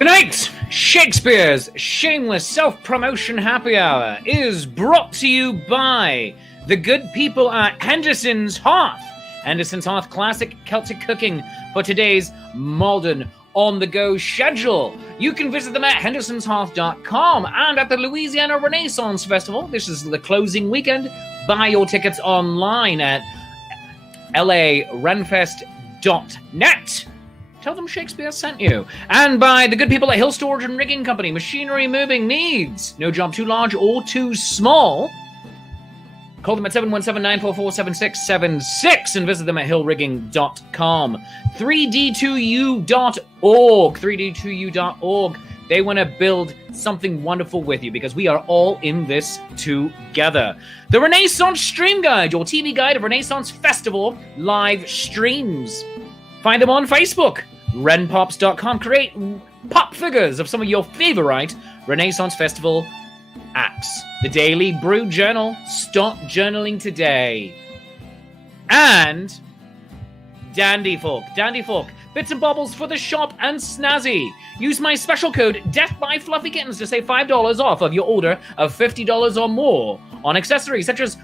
Tonight, Shakespeare's Shameless Self-Promotion Happy Hour is brought to you by the good people at Henderson's Hearth. Henderson's Hearth, classic Celtic cooking for today's modern on-the-go schedule. You can visit them at hendersonshearth.com and at the Louisiana Renaissance Festival. This is the closing weekend. Buy your tickets online at larenfest.net. Tell them Shakespeare sent you. And by the good people at Hill Storage and Rigging Company. Machinery moving needs. No job too large or too small. Call them at 717-944-7676 and visit them at hillrigging.com. 3d2u.org. 3d2u.org. They want to build something wonderful with you because we are all in this together. The Renaissance Stream Guide, your TV guide of Renaissance Festival live streams. Find them on Facebook, renpops.com. Create pop figures of some of your favorite Renaissance Festival acts. The Daily Brew Journal, stop journaling today. And Dandy Fork, bits and bobbles for the shop and snazzy. Use my special code DeathByFluffyKittens to save $5 off of your order of $50 or more on accessories such as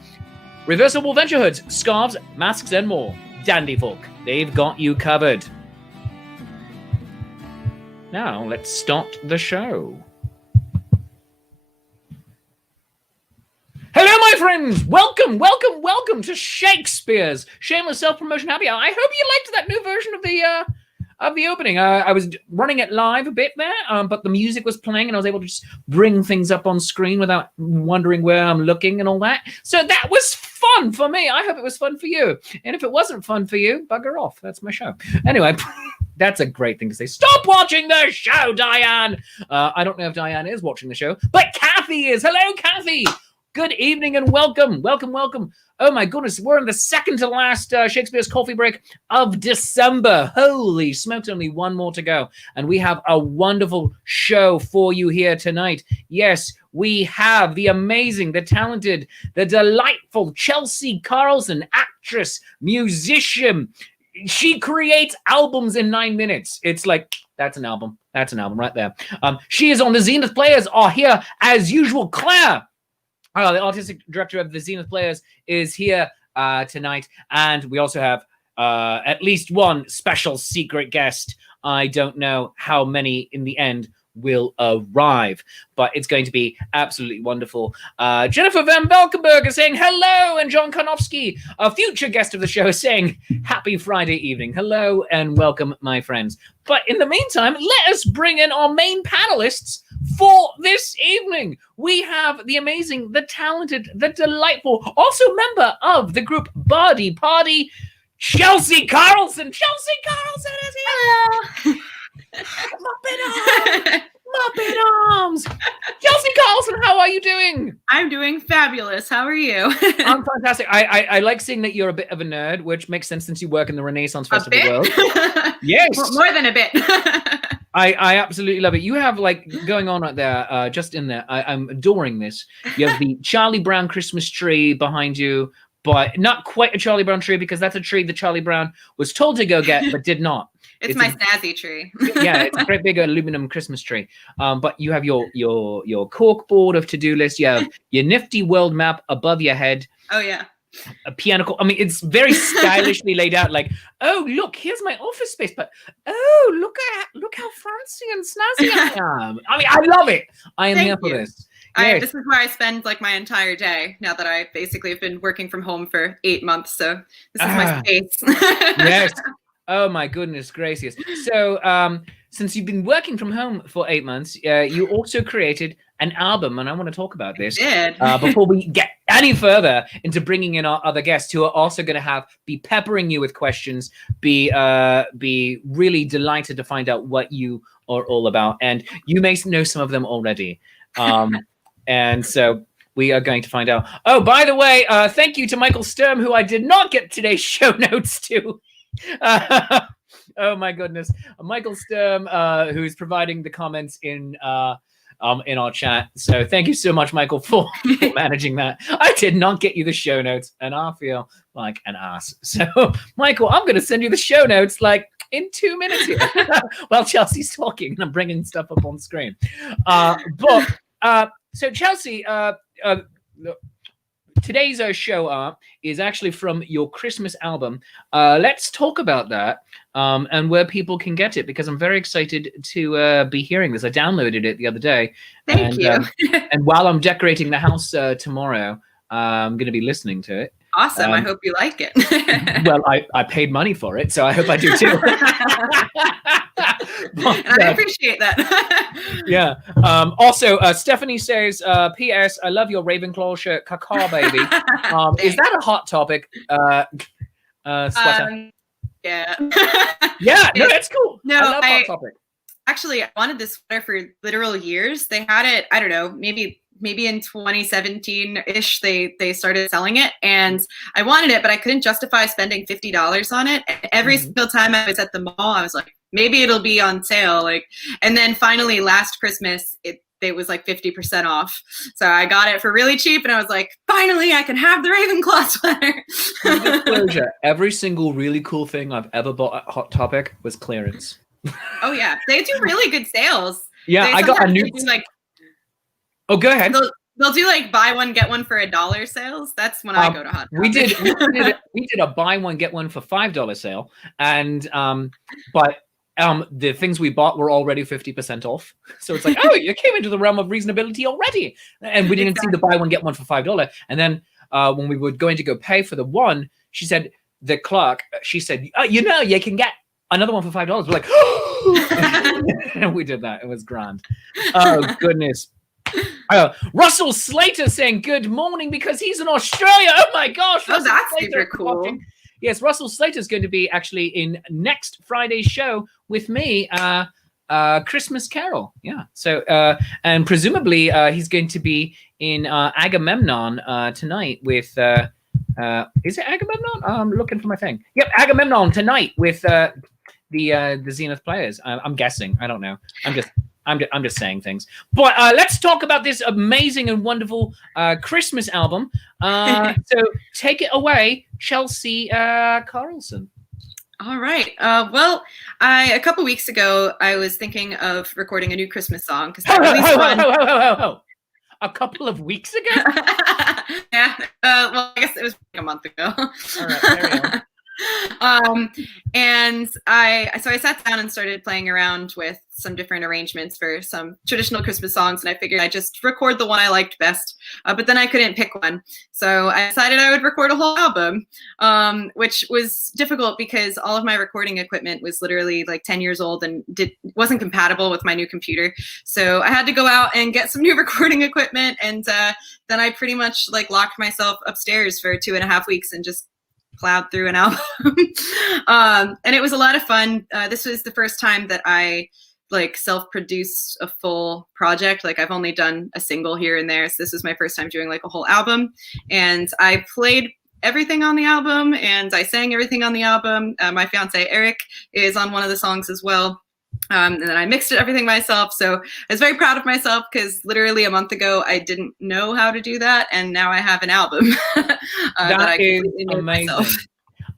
reversible venture hoods, scarves, masks, and more. Dandy Fork, they've got you covered. Now, let's start the show. Hello, my friends! Welcome to Shakespeare's Shameless Self-Promotion Happy Hour. I hope you liked that new version of the opening. I was running it live a bit there, but the music was playing and I was able to just bring things up on screen without wondering where I'm looking and all that. So that was fun for me. I hope it was fun for you. And if it wasn't fun for you, bugger off. That's my show. Anyway, that's a great thing to say. Stop watching the show, Diane! I don't know if Diane is watching the show, but Kathy is. Hello, Kathy! Good evening and welcome. Oh my goodness, we're in the second to last Shakespeare's coffee break of December. Holy smokes, only one more to go. And we have a wonderful show for you here tonight. Yes, we have the amazing, the talented, the delightful Chelsea Carlson, actress, musician. She creates albums in 9 minutes. It's like, that's an album. That's an album right there. She is on the Zenith Players, are here as usual. Claire, the artistic director of the Zenith Players, is here tonight. And we also have at least one special secret guest. I don't know how many in the end will arrive, but it's going to be absolutely wonderful. Jennifer Van Valkenburg is saying hello, and John Karnofsky, a future guest of the show, is saying happy Friday evening. Hello and welcome, my friends. But in the meantime, let us bring in our main panelists for this evening. We have the amazing, the talented, the delightful, also member of the group Body Party, Chelsea Carlson. Chelsea Carlson is here. Hello. Muppet arms. Chelsea Carlson, how are you doing? I'm doing fabulous. How are you? I'm fantastic. I like seeing that you're a bit of a nerd, which makes sense since you work in the Renaissance Festival world. Yes. More than a bit. I absolutely love it. You have like going on right there, just in there. I'm adoring this. You have the Charlie Brown Christmas tree behind you, but not quite a Charlie Brown tree because that's a tree that Charlie Brown was told to go get, but did not. It's my snazzy tree. Yeah, it's a great big aluminum Christmas tree. But you have your cork board of to-do list. You have your nifty world map above your head. Oh yeah. A piano. I mean, it's very stylishly laid out. Like, oh look, here's my office space. But oh, look how fancy and snazzy I am. I mean, I love it. I am here for this. Yes. This is where I spend like my entire day now that I basically have been working from home for 8 months. So this is my space. Yes. Oh my goodness gracious. So since you've been working from home for 8 months, you also created an album, and I want to talk about this before we get any further into bringing in our other guests who are also going to be peppering you with questions, be really delighted to find out what you are all about. And you may know some of them already. And so we are going to find out. Oh, by the way, thank you to Michael Sturm, who I did not get today's show notes to. Oh my goodness, Michael Sturm, who's providing the comments in our chat. So thank you so much, Michael, for managing that. I did not get you the show notes, and I feel like an ass. So, Michael, I'm going to send you the show notes like in 2 minutes here. While Chelsea's talking and I'm bringing stuff up on screen. So Chelsea, today's show is actually from your Christmas album. Let's talk about that and where people can get it, because I'm very excited to be hearing this. I downloaded it the other day. Thank you. And while I'm decorating the house tomorrow, I'm going to be listening to it. Awesome. I hope you like it. Well, I paid money for it, so I hope I do too. And I appreciate that. Yeah. Also, Stephanie says, P.S. I love your Ravenclaw shirt, caca baby. Is that a hot topic? Sweater? Yeah. Yeah. No, that's cool. No, I love hot topic. Actually, I wanted this sweater for literal years. They had it, I don't know, maybe in 2017-ish, they started selling it, and I wanted it, but I couldn't justify spending $50 on it. And every single time I was at the mall, I was like, maybe it'll be on sale. Like, and then finally last Christmas, it was like 50% off. So I got it for really cheap, and I was like, finally, I can have the Ravenclaw sweater. Disclosure, every single really cool thing I've ever bought at Hot Topic was clearance. Oh yeah, they do really good sales. Yeah, I got a new. Oh, go ahead. They'll do like buy one get one for $1 sales. That's when I go to Hot Topic. We did a buy one get one for $5 sale, and but the things we bought were already 50% off. So it's like, oh, you came into the realm of reasonability already, and we didn't see the buy one get one for $5. And then when we were going to go pay for the one, she said, the clerk, she said, oh, you know, you can get another one for $5. We're like, oh! And we did that. It was grand. Oh goodness. Russell Slater saying good morning because he's in Australia. Oh my gosh. Oh, that's super cool. Watching. Yes, Russell Slater is going to be actually in next Friday's show with me, Christmas Carol. Yeah. So, and presumably he's going to be in Agamemnon tonight with, is it Agamemnon? I'm looking for my thing. Yep, Agamemnon tonight with the Zenith Players. I'm guessing. I don't know. I'm just saying things. But let's talk about this amazing and wonderful Christmas album. So take it away, Chelsea Carlson. All right. Well, a couple weeks ago, I was thinking of recording a new Christmas song. A couple of weeks ago? Yeah. Well, I guess it was like a month ago. All right, there we go. And I sat down and started playing around with some different arrangements for some traditional Christmas songs, and I figured I'd just record the one I liked best, but then I couldn't pick one, so I decided I would record a whole album, which was difficult because all of my recording equipment was literally like 10 years old and wasn't compatible with my new computer, so I had to go out and get some new recording equipment, and then I pretty much like locked myself upstairs for 2.5 weeks and just plowed through an album. And it was a lot of fun. This was the first time that I like self-produced a full project. Like I've only done a single here and there. So this was my first time doing like a whole album. And I played everything on the album and I sang everything on the album. My fiance Eric is on one of the songs as well. And then I mixed everything myself. So I was very proud of myself because literally a month ago, I didn't know how to do that. And now I have an album that I completely made myself.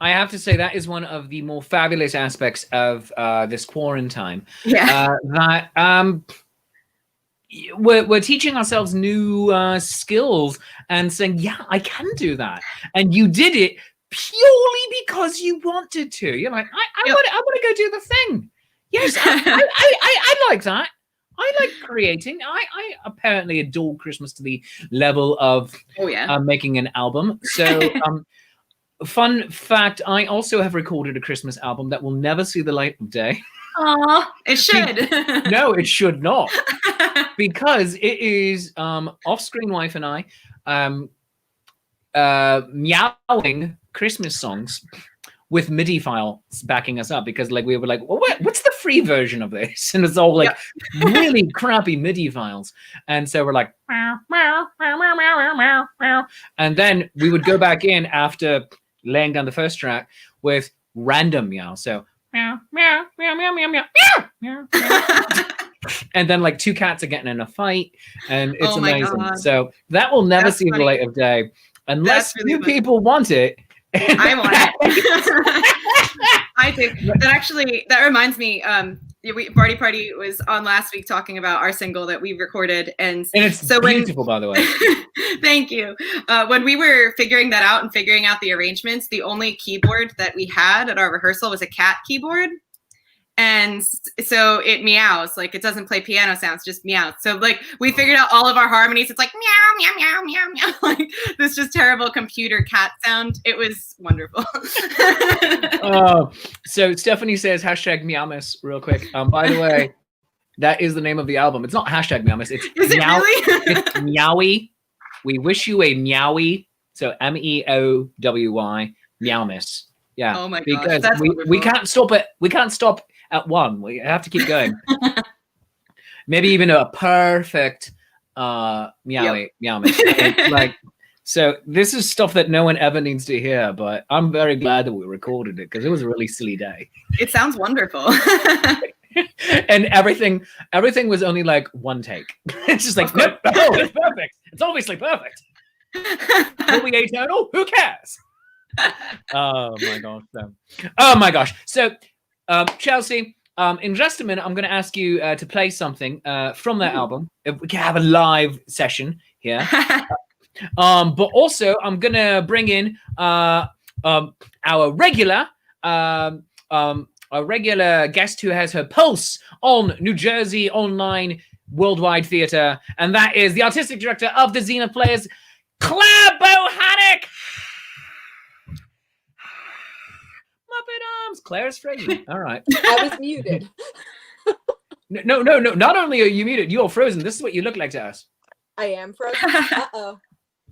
I have to say that is one of the more fabulous aspects of this quarantine. Yeah. That we're teaching ourselves new skills and saying, yeah, I can do that. And you did it purely because you wanted to. You're like, I want to go do the thing. Yes, I like that. I like creating. I apparently adore Christmas to the level of making an album. So, fun fact, I also have recorded a Christmas album that will never see the light of day. Aw, it should. No, it should not. Because it is off-screen wife and I meowing Christmas songs with MIDI files backing us up, because like we were like, well, what's the free version of this? And it's all like really crappy MIDI files. And so we're like, meow, meow, meow, meow, meow, meow, meow. And then we would go back in after laying down the first track with random meow. So meow, meow, meow, meow, meow, meow, meow, meow. And then like two cats are getting in a fight, and it's amazing. God. So that will never see the light of day unless really people want it. I want it. I do. That reminds me. Barty Party was on last week talking about our single that we recorded, and it's so beautiful, by the way. Thank you. When we were figuring that out and figuring out the arrangements, the only keyboard that we had at our rehearsal was a cat keyboard. And so it meows, like it doesn't play piano sounds, just meows. So like we figured out all of our harmonies. It's like meow, meow, meow, meow, meow, like this just terrible computer cat sound. It was wonderful. So Stephanie says #Meowmas real quick. By the way, that is the name of the album. It's not #Meowmas. It's is it really? It's Meowy. We wish you a Meowy. So MEOWY Meowmas. Yeah. Oh my gosh. Because That's we can't stop it. We can't stop at one. We have to keep going. Maybe even a perfect Meowy Meowmas. Like, so this is stuff that no one ever needs to hear, but I'm very glad that we recorded it because it was a really silly day. It sounds wonderful. And everything was only like one take. It's just like, nope, oh, it's perfect. It's obviously perfect. Will we eternal? Who cares? Oh my gosh. Oh my gosh. So Chelsea, in just a minute, I'm going to ask you to play something from that album. If we can have a live session here. But also, I'm going to bring in our regular guest who has her pulse on New Jersey online worldwide theater, and that is the artistic director of the Zenith Players, Claire Bohannock. Muppet arms. Claire's frozen. All right. I was muted. No. Not only are you muted, you're frozen. This is what you look like to us. I am frozen. Uh-oh.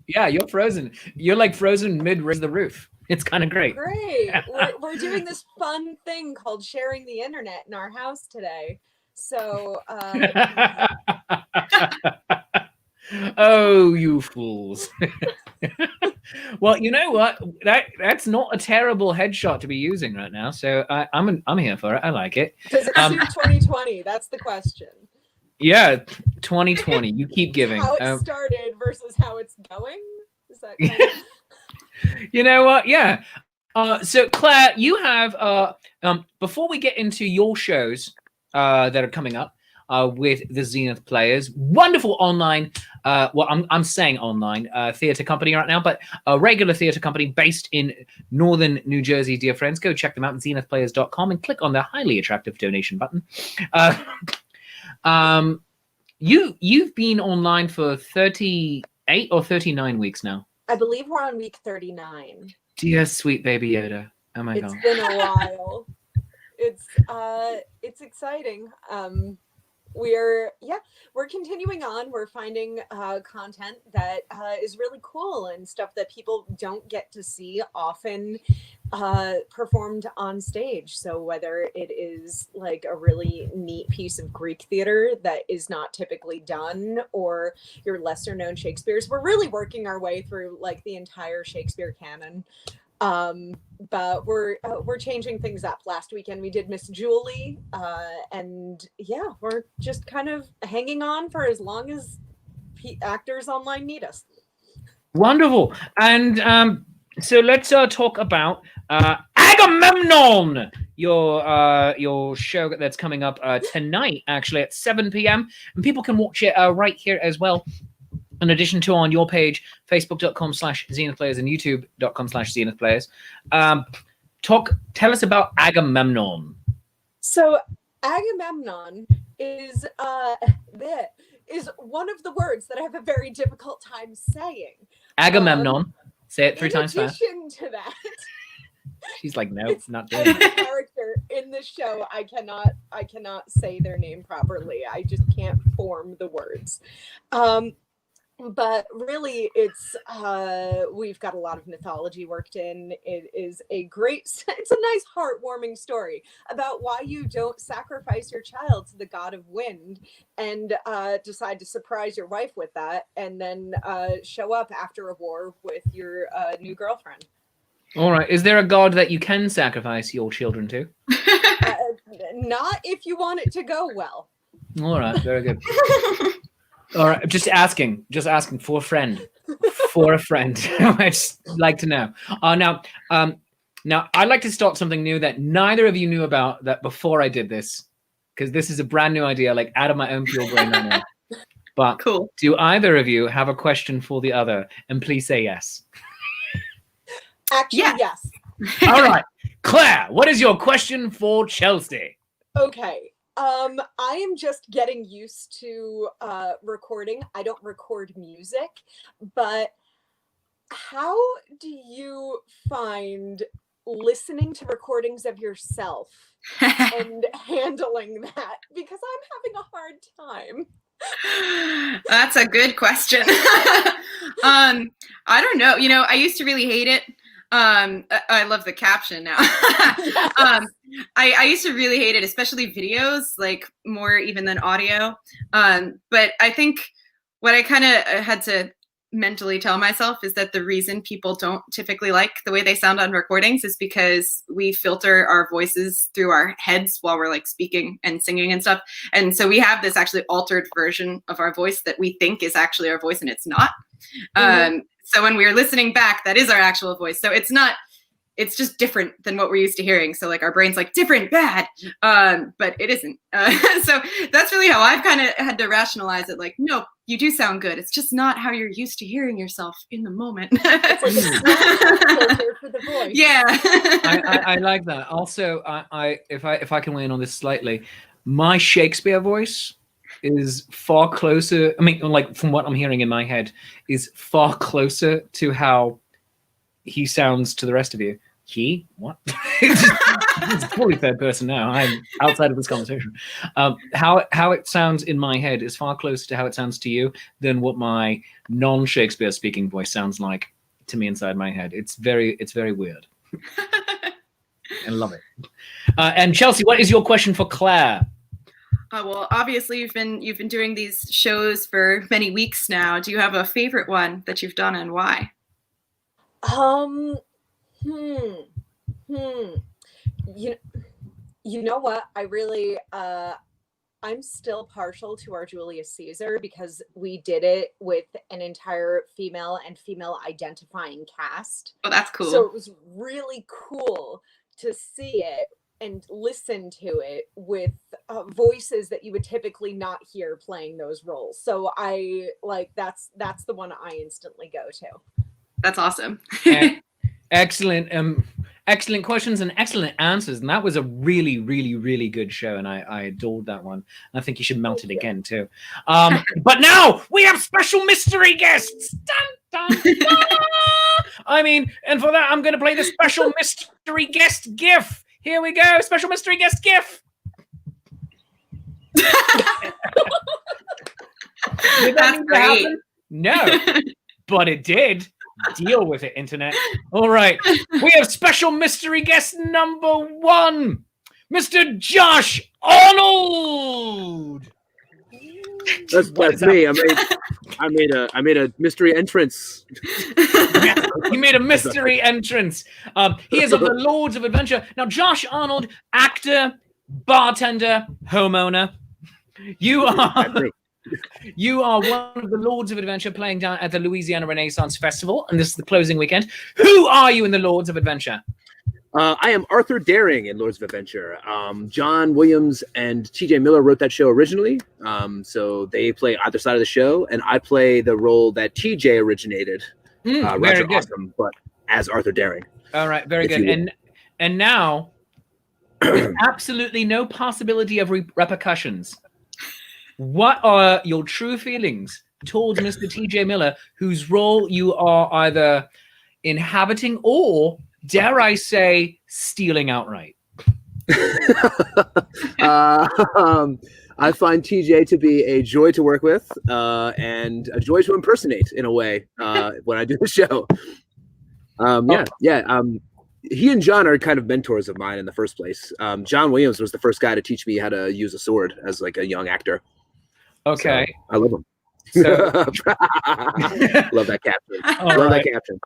Yeah, you're frozen. You're like frozen mid-raise the roof. It's kind of great. Great. We're doing this fun thing called sharing the internet in our house today. So, oh, you fools. Well, you know what? That's not a terrible headshot to be using right now. So I'm here for it. I like it. Does it suit 2020? That's the question. Yeah, 2020. You keep giving. How it started versus how it's going? Is that kind of... You know what? Yeah. So Claire, you have before we get into your shows that are coming up with the Zenith Players, wonderful online, I'm saying online theater company right now, but a regular theater company based in northern New Jersey, dear friends. Go check them out at zenithplayers.com and click on the highly attractive donation button. You've been online for 38 or 39 weeks now. I believe we're on week 39. Dear sweet baby Yoda. Oh my God. It's been a while. It's exciting. We're continuing on. We're finding content that is really cool and stuff that people don't get to see often performed on stage. So whether it is like a really neat piece of Greek theater that is not typically done, or your lesser known Shakespeare's, we're really working our way through like the entire Shakespeare canon. But we're changing things up. Last weekend we did Miss Julie, and yeah, we're just kind of hanging on for as long as actors online need us. Wonderful. And so let's talk about Agamemnon, your show that's coming up tonight, actually at 7 p.m. And people can watch it right here as well. In addition to on your page, facebook.com/Zenith Players and youtube.com/Zenith Players. Tell us about Agamemnon. So Agamemnon is one of the words that I have a very difficult time saying. Agamemnon. Say it 3 times fast. In addition to that, she's like, no, it's not doing it. Every character in this show, I cannot say their name properly. I just can't form the words. But really, it's we've got a lot of mythology worked in. It's a nice heartwarming story about why you don't sacrifice your child to the god of wind and decide to surprise your wife with that, and then show up after a war with your new girlfriend. All right. Is there a god that you can sacrifice your children to? Not if you want it to go well. All right. Very good. All right, just asking for a friend, I just like to know. Now, Now, I'd like to start something new that neither of you knew about that before I did this, because this is a brand new idea, like out of my own pure brain right now. But Cool. do either of you have a question for the other? And please say yes. Actually, yes. All right. Claire, what is your question for Chelsea? Okay. I am just getting used to recording. I don't record music, but how do you find listening to recordings of yourself and handling that? Because I'm having a hard time. That's a good question. I don't know. You know, I used to really hate it. I love the caption now. I used to really hate it, especially videos, like more even than audio. But I think what I kind of had to mentally tell myself is that the reason people don't typically like the way they sound on recordings is because we filter our voices through our heads while we're like speaking and singing and stuff. And so we have this actually altered version of our voice that we think is actually our voice and it's not. So when we're listening back, that is our actual voice. So it's not, it's just different than what we're used to hearing. So like our brain's like different, bad, but it isn't. So that's really how I've kind of had to rationalize it. Like, no, you do sound good. It's just not how you're used to hearing yourself in the moment. It's like a filter for the voice. Yeah. I like that. Also, if I can weigh in on this slightly, my Shakespeare voice is far closer. I mean, like from what I'm hearing in my head, is far closer to how he sounds to the rest of you. He? What? It's totally third person now. I'm outside of this conversation. How it sounds in my head is far closer to how it sounds to you than what my non-Shakespeare speaking voice sounds like to me inside my head. It's very weird. I love it. And Chelsea, what is your question for Claire? Well, obviously you've been doing these shows for many weeks now. Do you have a favorite one that you've done and why? You know what? I really I'm still partial to our Julius Caesar because we did it with an entire female and female identifying cast. Oh, that's cool. So it was really cool to see it and listen to it with voices that you would typically not hear playing those roles. So I like that's the one I instantly go to. That's awesome. Excellent questions and excellent answers, and that was a really good show, and I adored that one. And I think you should mount it again too. But now we have special mystery guests. Dun, dun, dun. I mean, and for that I'm going to play the special mystery guest GIF. Here we go, special mystery guest GIF. That's great. No, but it did. Deal with it, internet. All right. We have special mystery guest number 1, Mr. Josh Arnold. That's me. I made a mystery entrance. Yeah, he made a mystery entrance. He is of the Lords of Adventure. Now, Josh Arnold, actor, bartender, homeowner. You are one of the Lords of Adventure playing down at the Louisiana Renaissance Festival, and this is the closing weekend. Who are you in the Lords of Adventure? I am Arthur Daring in Lords of Adventure. John Williams and T.J. Miller wrote that show originally, so they play either side of the show, and I play the role that T.J. originated, Roger Awesome, but as Arthur Daring. All right, very good. And now, with absolutely no possibility of repercussions, what are your true feelings towards Mr. T.J. Miller, whose role you are either inhabiting or, dare I say, stealing outright? I find TJ to be a joy to work with and a joy to impersonate in a way when I do the show. He and John are kind of mentors of mine in the first place. John Williams was the first guy to teach me how to use a sword as like a young actor. Okay. So, I love him. So, love that caption. That caption.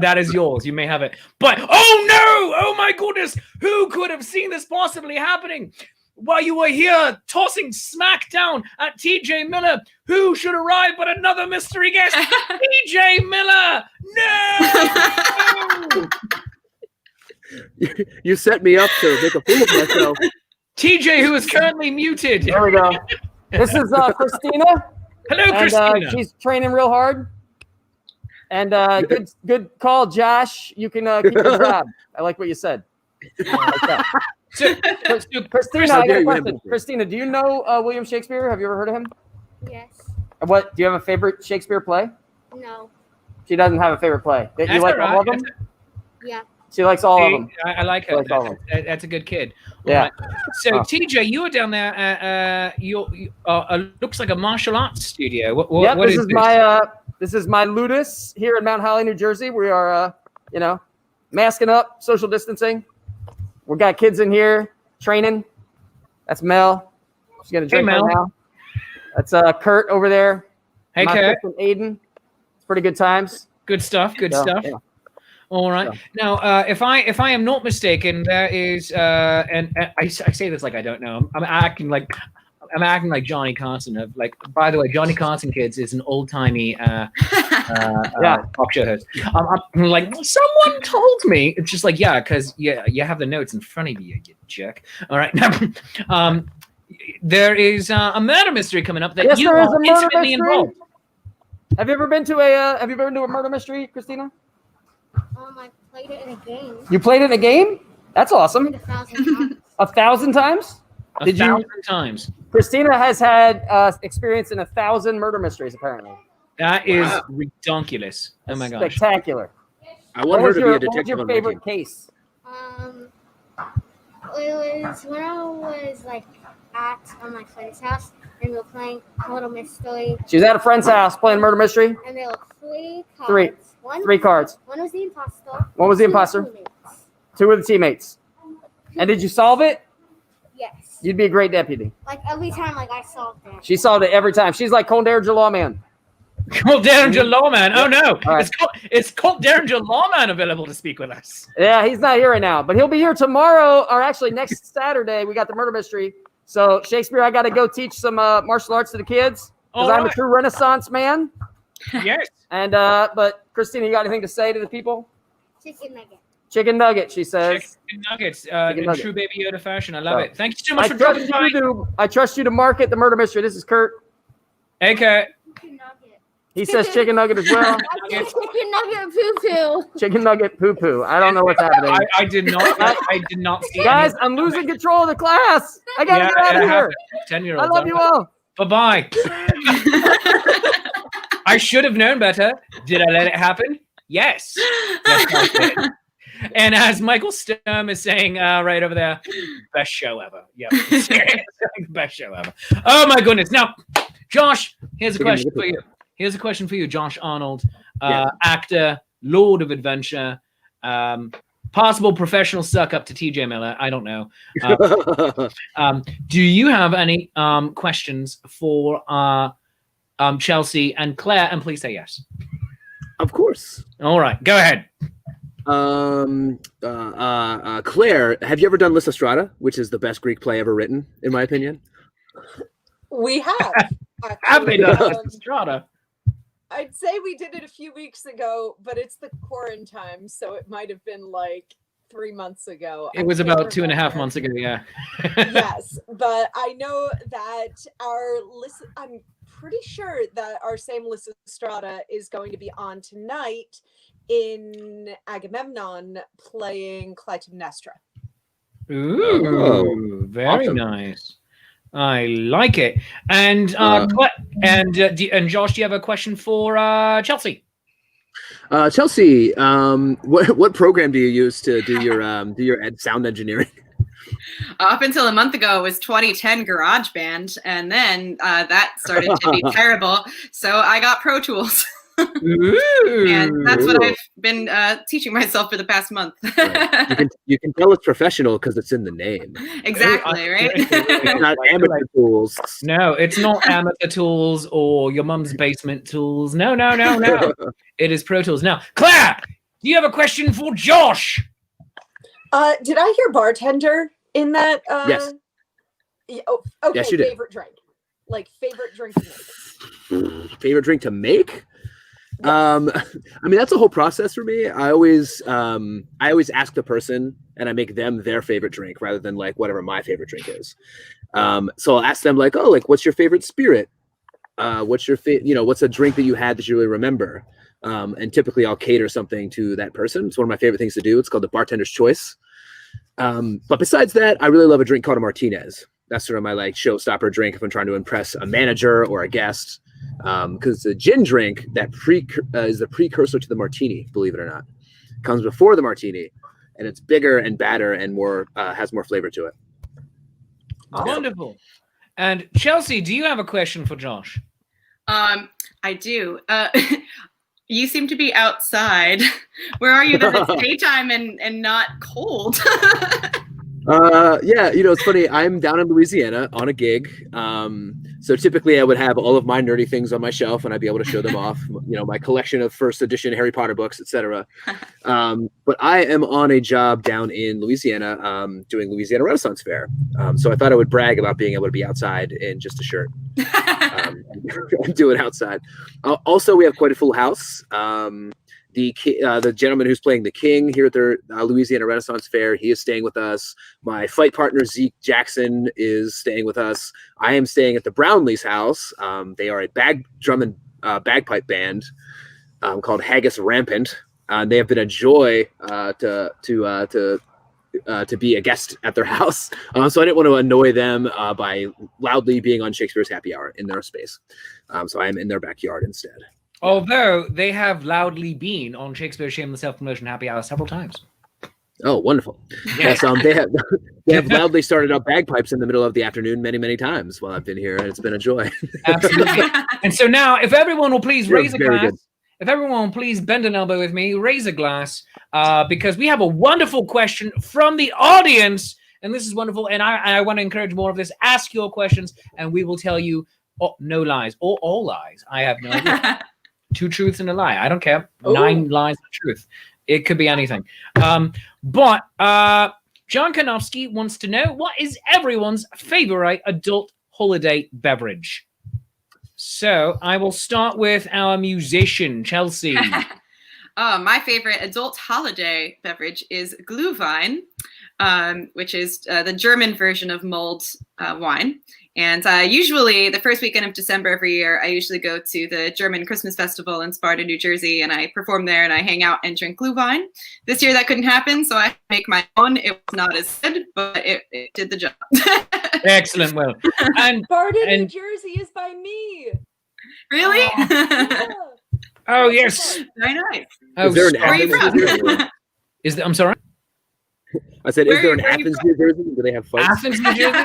That is yours. You may have it. But oh no! Oh my goodness! Who could have seen this possibly happening? While you were here tossing smack down at TJ Miller, who should arrive but another mystery guest, TJ Miller? No! You set me up to make a fool of myself. TJ, who is currently muted. There we go. This is Christina. Hello, And Christina. she's training real hard. And good call, Josh. You can keep your job. I like what you said. So, Christina, I got a question. Christina, do you know William Shakespeare? Have you ever heard of him? Yes. What? Do you have a favorite Shakespeare play? No. She doesn't have a favorite play. You That's like all right. all of them? Yeah. She likes all of them. I like her. Like all of them. That's a good kid. All Yeah. right. So, TJ, you were down there. You looks like a martial arts studio. What This is is this? this is my Ludus here in Mount Holly, New Jersey. We are, masking up, social distancing. We got kids in here training. That's Mel. She's gonna drink Mel. right now. That's Kurt over there. Hey, My Kurt. sister Aiden. It's pretty good times. Good stuff. Good So, stuff. yeah. All right. So. Now, if I am not mistaken, there is, and I say this like I don't know. I'm acting like Johnny Carson. By the way, Johnny Carson, kids, is an old timey talk show host. I'm like, someone told me. It's just like, because you have the notes in front of you, you jerk. All right. Now, there is a murder mystery coming up that Yes, you there is are a murder intimately mystery. involved. Have you ever been to a murder mystery, Christina? I played it in a game. You played it in a game? That's awesome. 1,000 times. 1,000 times? Did you? 1,000 times. Christina has had experience in 1,000 murder mysteries, apparently. That is ridiculous. Oh my gosh. Spectacular. I want her to be a What was detective your on my favorite team. case? It was when I was at my friend's house and we were playing a little mystery. She was at a friend's house playing murder mystery. And there were 3 cards. Three cards. One was the imposter. One was the two imposter. teammates. 2 were the teammates. And did you solve it? Yes. You'd be a great deputy. Every time I solved it. She solved it every time. She's like Cold Derringer Lawman. Colt Derringer Lawman. Oh no, All right. it's Colt Derringer Lawman available to speak with us. Yeah, he's not here right now, but he'll be here tomorrow, or actually next Saturday. We got the murder mystery. So Shakespeare, I got to go teach some martial arts to the kids because All I'm a right. true Renaissance man. Yes. And but Christina, you got anything to say to the people? Chicken nugget. Chicken nugget, she says. Chicken nuggets. Chicken In nugget. true Baby Yoda fashion. I love So, it. Thank you so much for dropping by. I trust you to market the murder mystery. This is Kurt. Hey, Kurt. Chicken nugget. He says chicken nugget as well. I said chicken nugget poo poo. Chicken nugget poo poo. I don't know what's happening. I did not. I did not see. Guys, I'm losing control of the class. I gotta get out of here. 10-year-olds. I love you all. Bye-bye. I should have known better. Did I let it happen? Yes. Yes, I did. And as Michael Sturm is saying right over there, best show ever. Yep. Best show ever. Oh my goodness. Now, Josh, here's a question for you. Here's a question for you, Josh Arnold, actor, Lord of Adventure, possible professional suck up to TJ Miller. I don't know. Do you have any questions for Chelsea and Claire? And please say yes. Of course. All right, go ahead. Claire, have you ever done Lysistrata, which is the best Greek play ever written, in my opinion? We have. Have they actually. done Lysistrata? I'd say we did it a few weeks ago, but it's the quarantine, so it might have been 3 months ago. It was about 2.5 months ago, yeah. Yes, but I know that I'm pretty sure that our same Lysistrata is going to be on tonight in Agamemnon playing Clytemnestra. Ooh, very awesome. nice. I like it. And and Josh, do you have a question for Chelsea? Chelsea, what program do you use to do your sound engineering? Up until a month ago, it was 2010 GarageBand, and then that started to be terrible. So I got Pro Tools. Ooh. And that's what I've been teaching myself for the past month. You can tell it's professional because it's in the name. Exactly, right? It's not amateur tools. No, it's not amateur tools or your mum's basement tools. No. It is Pro Tools. Now, Claire, do you have a question for Josh? Did I hear bartender in that? Yes. Yeah, okay, Yes, you did. favorite drink. Favorite drink to make. Favorite drink to make? I mean, that's a whole process for me. I always ask the person and I make them their favorite drink rather than like whatever my favorite drink is. So I'll ask them like, oh, like what's your favorite spirit? What's your what's a drink that you had that you really remember? And typically I'll cater something to that person. It's one of my favorite things to do. It's called the bartender's choice. But besides that, I really love a drink called a Martinez. That's sort of my like showstopper drink if I'm trying to impress a manager or a guest. Because the gin drink that is the precursor to the martini, believe it or not, comes before the martini, and it's bigger and badder and more has more flavor to it. Wonderful. And Chelsea, do you have a question for Josh? I do. You seem to be outside. Where are you that it's daytime and not cold? Yeah, it's funny. I'm down in Louisiana on a gig. So typically I would have all of my nerdy things on my shelf and I'd be able to show them off, my collection of first edition Harry Potter books, etc. But I am on a job down in Louisiana, doing Louisiana Renaissance Fair. So I thought I would brag about being able to be outside in just a shirt. And do it outside. Also, we have quite a full house. The gentleman who's playing the king here at the Louisiana Renaissance Fair, he is staying with us. My fight partner, Zeke Jackson, is staying with us. I am staying at the Brownlee's house. They are a drum and bagpipe band called Haggis Rampant. They have been a joy to be a guest at their house. So I didn't want to annoy them by loudly being on Shakespeare's Happy Hour in their space. So I am in their backyard instead. Although they have loudly been on Shakespeare's Shameless Self-Promotion Happy Hour several times. Oh, wonderful. Yes, they have loudly started up bagpipes in the middle of the afternoon many times while I've been here, and it's been a joy. Absolutely. And so now, if everyone will please raise a glass. Good. If everyone will please bend an elbow with me, raise a glass, because we have a wonderful question from the audience, and this is wonderful, and I want to encourage more of this. Ask your questions, and we will tell you no lies, or all lies. I have no idea. 2 truths and a lie. I don't care. Ooh. 9 lies and a truth. It could be anything. But John Kanofsky wants to know, what is everyone's favorite adult holiday beverage? So I will start with our musician, Chelsea. My favorite adult holiday beverage is Glühwein, which is the German version of mulled wine. And usually the first weekend of December every year, I usually go to the German Christmas Festival in Sparta, New Jersey, and I perform there and I hang out and drink Glühwein. This year that couldn't happen, so I make my own. It was not as good, but it did the job. Excellent, Will. And Sparta, New Jersey is by me. Really? Yeah. oh yes. Very nice. Oh, Is there an Where are you Athens, from? I'm sorry. I said, Where is there are an you Athens, from? New Jersey? Do they have fights? Athens, New Jersey?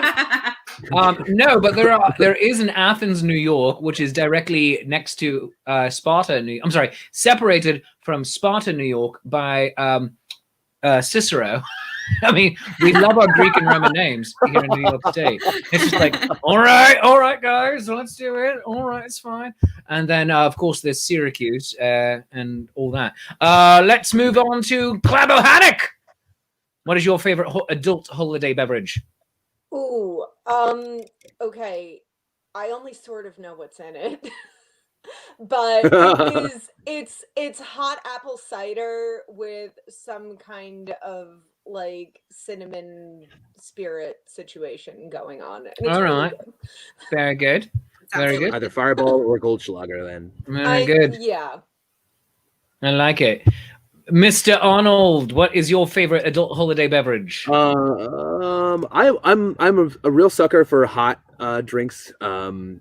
No, but there is an Athens, New York, which is directly next to Sparta. Separated from Sparta, New York by Cicero. I mean, we love our Greek and Roman names here in New York State. It's just like, all right, guys, let's do it. All right, it's fine. And then, of course, there's Syracuse and all that. Let's move on to Clabo Haddock. What is your favorite adult holiday beverage? Ooh, okay. I only sort of know what's in it. But it's hot apple cider with some kind of like cinnamon spirit situation going on. And it's All really right. good. Very good. Very good. Either Fireball or Goldschlager then. Very good. Yeah. I like it. Mr. Arnold, what is your favorite adult holiday beverage? I'm a real sucker for hot drinks. I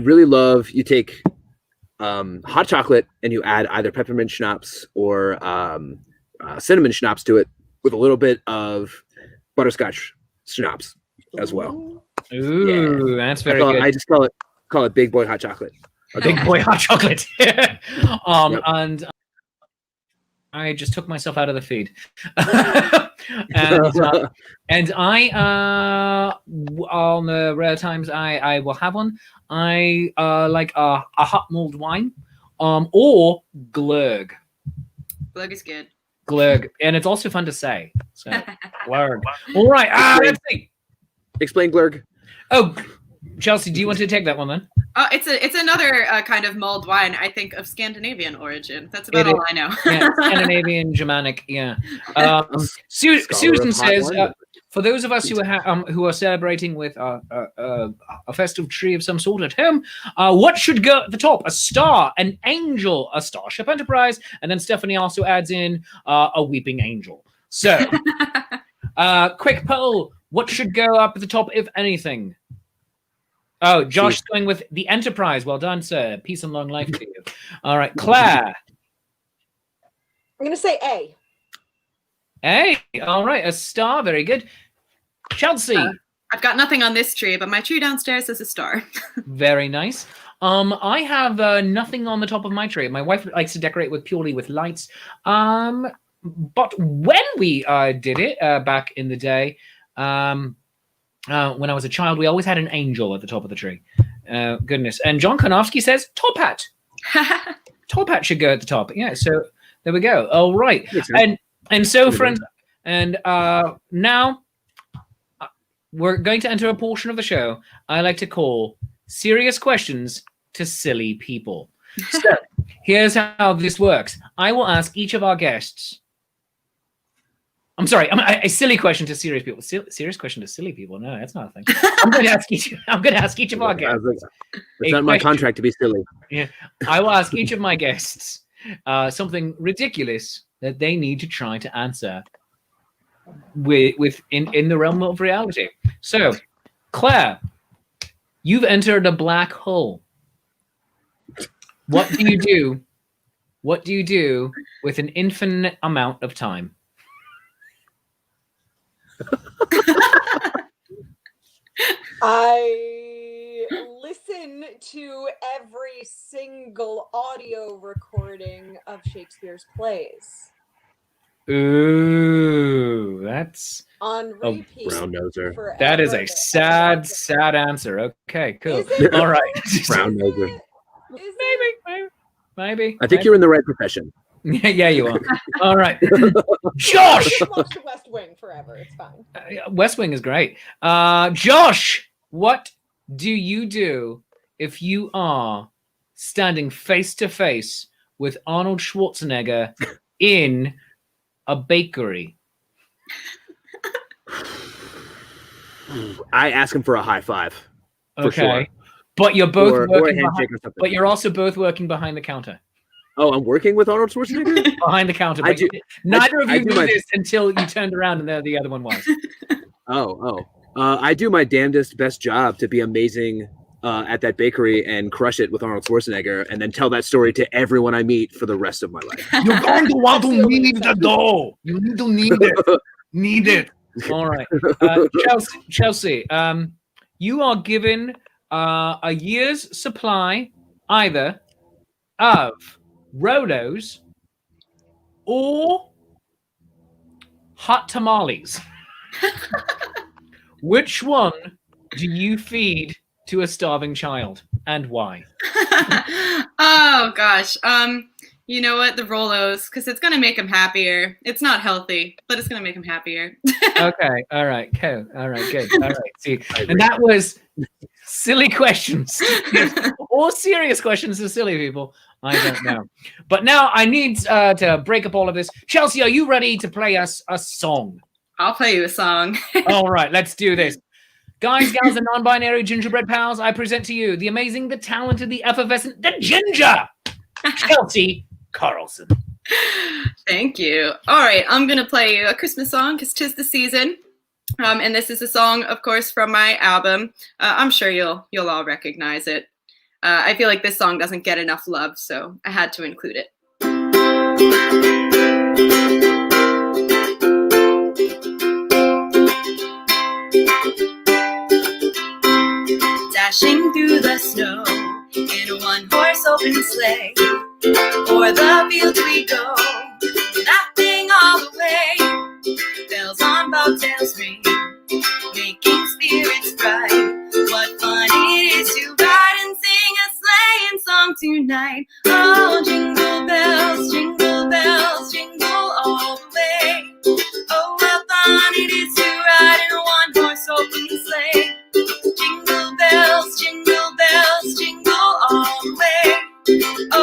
really love, you take hot chocolate and you add either peppermint schnapps or cinnamon schnapps to it with a little bit of butterscotch schnapps as well. Ooh, that's very good. I just call it big boy hot chocolate. Big boy hot chocolate. Yep. And I just took myself out of the feed. and I on the rare times I will have one, I like a hot mulled wine or glurg. Glug is good. Glurg. And it's also fun to say. So glurg. All right. Let's see. Explain glurg. Oh, Chelsea, do you want to take that one then? It's another kind of mulled wine, I think, of Scandinavian origin. That's about all I know. Yeah, Scandinavian, Germanic, yeah. Susan says, for those of us who are celebrating with a festive tree of some sort at home, what should go at the top? A star, an angel, a Starship Enterprise, and then Stephanie also adds in a weeping angel. So, quick poll, what should go up at the top, if anything? Oh, Josh going with the Enterprise. Well done, sir. Peace and long life to you. All right, Claire. I'm going to say A. A. All right, a star. Very good. Chelsea. I've got nothing on this tree, but my tree downstairs is a star. Very nice. I have nothing on the top of my tree. My wife likes to decorate purely with lights. But when we did it back in the day, when I was a child, we always had an angel at the top of the tree. Goodness. And John Konofsky says, top hat. Top hat should go at the top. Yeah, so there we go. All right. And so, friends, and now we're going to enter a portion of the show I like to call Serious Questions to Silly People. So here's how this works. I will ask each of our guests. I'm sorry, a silly question to serious people. Serious question to silly people? No, that's not a thing. I'm going to ask each of our guests. It's not my contract to be silly. Yeah, I will ask each of my guests something ridiculous that they need to try to answer in the realm of reality. So, Claire, you've entered a black hole. What do you do? What do you do with an infinite amount of time? I listen to every single audio recording of Shakespeare's plays. Ooh, that's on repeat. Brown noser. That is a sad answer. Okay, cool. All right. Brown noser. Maybe. I think you're in the right profession. Yeah, you are. All right. Josh! I watched the West Wing forever. It's fine. West Wing is great. Josh, what do you do if you are standing face to face with Arnold Schwarzenegger in a bakery? I ask him for a high five. For sure. But you're both or a handshake or something. But you're also both working behind the counter. Oh, I'm working with Arnold Schwarzenegger? Behind the counter. But neither of you knew this until you turned around and there the other one was. I do my damnedest best job to be amazing at that bakery and crush it with Arnold Schwarzenegger and then tell that story to everyone I meet for the rest of my life. You're going to want to need the dough. You need to need it. Need it. All right. Chelsea, you are given a year's supply either of Rolos or hot tamales. Which one do you feed to a starving child and why? Oh gosh. You know what? The Rolos, because it's gonna make him happier. It's not healthy, but it's gonna make him happier. Okay. All right. Cool. All right. Good. All right. See, and that was silly questions or serious questions to silly people. I don't know. But now I need to break up all of this. Chelsea, are you ready to play us a song? I'll play you a song. All right. Let's do this. Guys, gals, and non-binary gingerbread pals, I present to you the amazing, the talented, the effervescent, the ginger, Chelsea Carlson. Thank you. All right, I'm going to play you a Christmas song because 'tis the season. And this is a song, of course, from my album. I'm sure you'll all recognize it. I feel like this song doesn't get enough love, so I had to include it. Dashing through the snow in a one-horse open sleigh, o'er the fields we go, laughing all the way. Bells on bobtails ring, making spirits bright. What fun it is to ride and sing a sleighing song tonight. Oh, jingle bells, jingle all the way. Oh, what fun it is to ride in a one-horse open sleigh. Jingle bells, jingle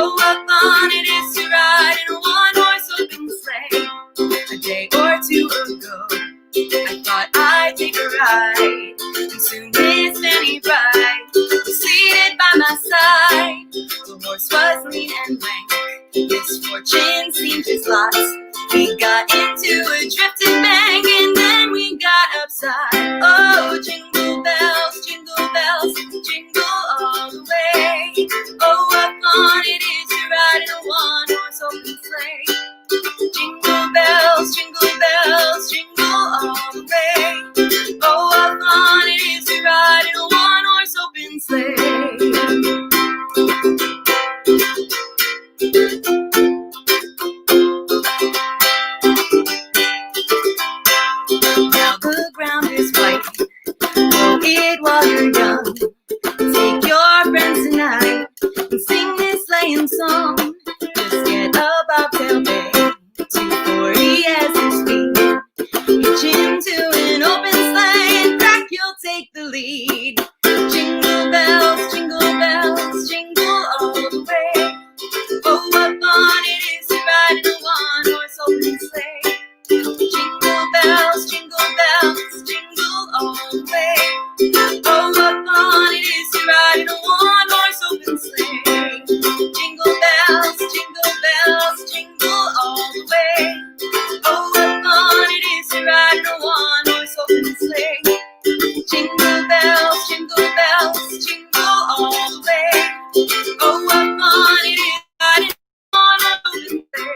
Oh, what fun it is to ride in a one-horse open sleigh. A day or two ago, I thought I'd take a ride, and soon Miss Fanny Bright was seated by my side. The horse was lean and lank, misfortune seemed his lot. We got into a drifting bank, and then we got upside. Oh, jingle bells, jingle all the way. Oh, what fun it is to ride in a one-horse open sleigh. Jingle bells, jingle all the way. Oh, what fun it is to ride in a one-horse open sleigh. Now the ground is white, mow it while you're young. Take your friends tonight and sing this sleighing song. Just get a bobtail bay, 240 as your speed. Hitch into an open sleigh and crack, you'll take the lead. Jingle bells, jingle all the way. Oh, what fun it is to ride in a one-horse open sleigh. Jingle bells, jingle all the way. Oh, what fun it is to ride in a one-horse open sleigh. Jingle bells, jingle all the way. Oh, what fun it is to ride in a one-horse open sleigh. Jingle bells, jingle all the way. Oh, what fun it is to ride in a one-horse open sleigh.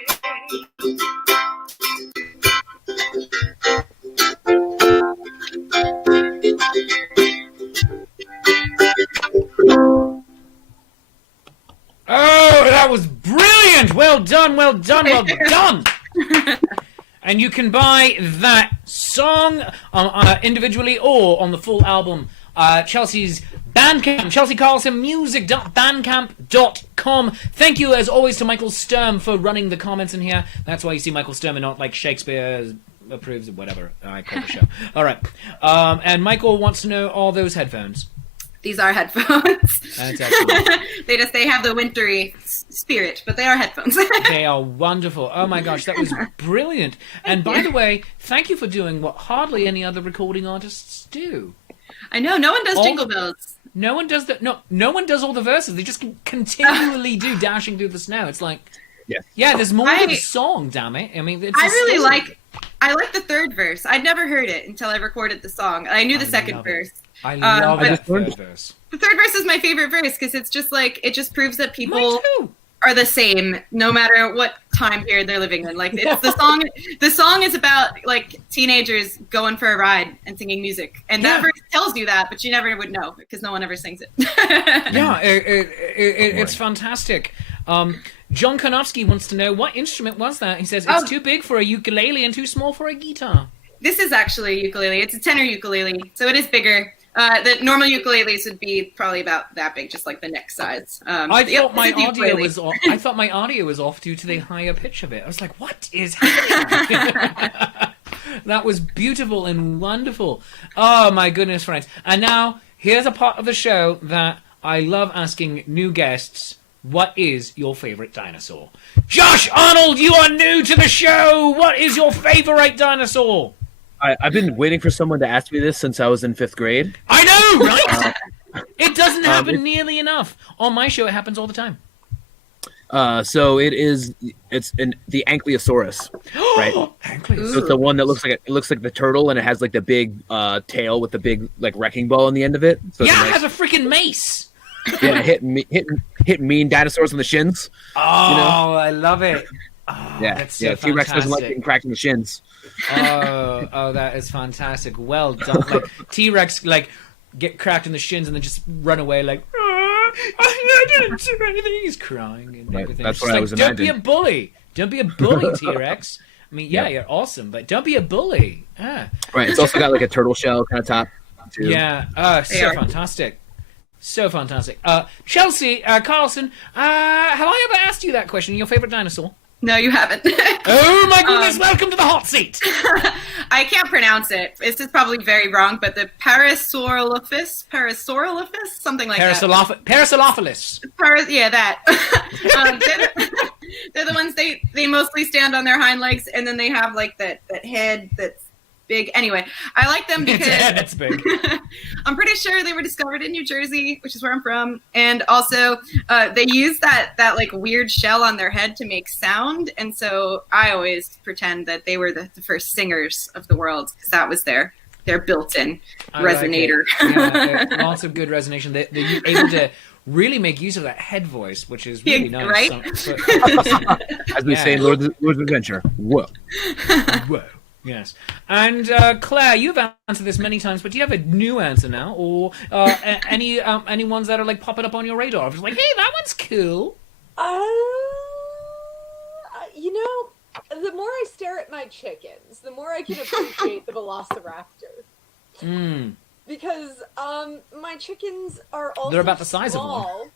Oh, that was brilliant! Well done, well done, well done! And you can buy that song individually or on the full album. Chelsea's Bandcamp, Chelsea Carlson Music.bandcamp.com. Thank you, as always, to Michael Sturm for running the comments in here. That's why you see Michael Sturm and not like Shakespeare approves of whatever I call the show. All right. And Michael wants to know all those headphones. These are headphones. That's excellent. they have the wintry spirit, but they are headphones. They are wonderful. Oh my gosh, that was brilliant. And by the way, thank you for doing what hardly any other recording artists do. I know, no one does Jingle Bells. No one does that. No one does all the verses. They just continually do Dashing Through the Snow. It's like, yeah, there's more to the song, damn it. I mean, I like the third verse. I'd never heard it until I recorded the song. I knew the second verse. I love the third verse. The third verse is my favorite verse because it's just like, it just proves that people are the same no matter what time period they're living in. Like, it's the song is about like teenagers going for a ride and singing music, and that verse tells you that, but you never would know because no one ever sings it. Yeah, it's fantastic. John Konofsky wants to know, what instrument was that? He says it's too big for a ukulele and too small for a guitar. This is actually a ukulele. It's a tenor ukulele, so it is bigger. The normal ukuleles would be probably about that big, just like the neck size. I thought my audio was off due to the higher pitch of it. I was like, what is happening? That was beautiful and wonderful. Oh my goodness, friends. And now here's a part of the show that I love asking new guests. What is your favorite dinosaur? Josh Arnold, you are new to the show. What is your favorite dinosaur? I've been waiting for someone to ask me this since I was in 5th grade. I know, right? It doesn't happen nearly enough. On my show, it happens all the time. So it's the Ankylosaurus, right? Ankylosaurus. So it's the one that looks like the turtle, and it has like the big tail with the big like wrecking ball on the end of it. So it has a freaking mace. Yeah, hit mean dinosaurs on the shins. Oh, you know? I love it. Oh, that's so T-Rex doesn't like getting cracked in the shins. Oh, that is fantastic. Well done. Like T-Rex, like get cracked in the shins and then just run away. Like I didn't do anything. He's crying and everything. That's what I was imagining. Don't be a bully. Don't be a bully, T-Rex. I mean, you're awesome, but don't be a bully. Right. It's also got like a turtle shell kind of top too. Yeah. So fantastic. So fantastic. Chelsea Carlson, have I ever asked you that question? Your favorite dinosaur? No, you haven't. Oh my goodness, welcome to the hot seat. I can't pronounce it. This is probably very wrong, but the Parasaurolophus, something like that. Parasaurolophus. Yeah, that. They're the ones they mostly stand on their hind legs, and then they have like that head that's big. Anyway, I like them because That's big. I'm pretty sure they were discovered in New Jersey, which is where I'm from, and also they use that like weird shell on their head to make sound, and so I always pretend that they were the first singers of the world because that was their built-in resonator. Like lots of good resonation. They're able to really make use of that head voice, which is really nice. Right? As we say in Lord's Adventure. Whoa. Whoa. Yes. And Claire, you've answered this many times, but do you have a new answer now, or any ones that are like popping up on your radar? I'm just like, hey, that one's cool. You know, the more I stare at my chickens, the more I can appreciate the velociraptor. Because my chickens are also They're about the size small, of one.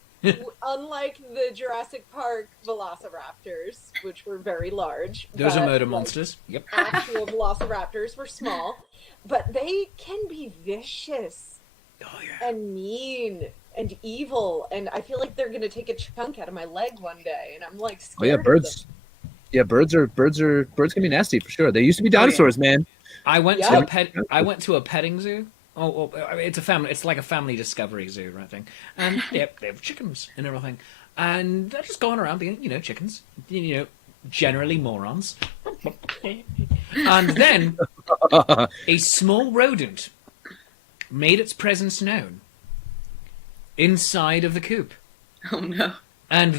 unlike the Jurassic Park velociraptors, which were very large. Those are murder like, monsters. Yep. Actual velociraptors were small, but they can be vicious and mean and evil, and I feel like they're going to take a chunk out of my leg one day, and I'm like scared. Oh yeah, birds. Yeah, birds can be nasty for sure. They used to be dinosaurs, man. I went to a petting zoo. Oh, it's a family. It's like a family discovery zoo, right thing. And they have chickens and everything, and they're just going around being, chickens. Generally morons. And then a small rodent made its presence known inside of the coop. Oh no! And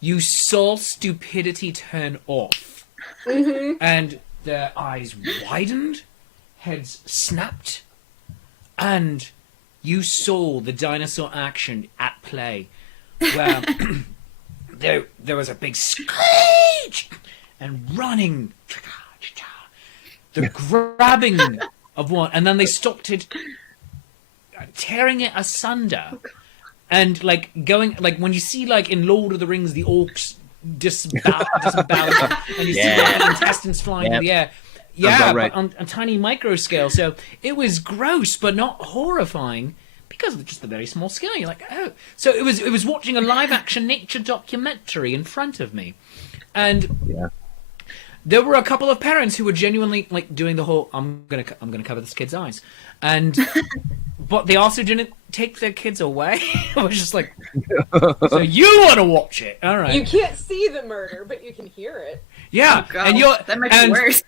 you saw stupidity turn off, and their eyes widened. Heads snapped, and you saw the dinosaur action at play, where there was a big screech and running, the grabbing of one, and then they stopped it, tearing it asunder, and like going like when you see like in Lord of the Rings the orcs disembowel, and you see their intestines flying in the air. Yeah, right. But on a tiny micro scale. So it was gross, but not horrifying because of just the very small scale. You're like, oh. So it was watching a live action nature documentary in front of me. And there were a couple of parents who were genuinely like doing the whole, I'm gonna cover this kid's eyes. And but they also didn't take their kids away. I was just like, so you want to watch it. All right. You can't see the murder, but you can hear it. Yeah. Oh, and that might be worse.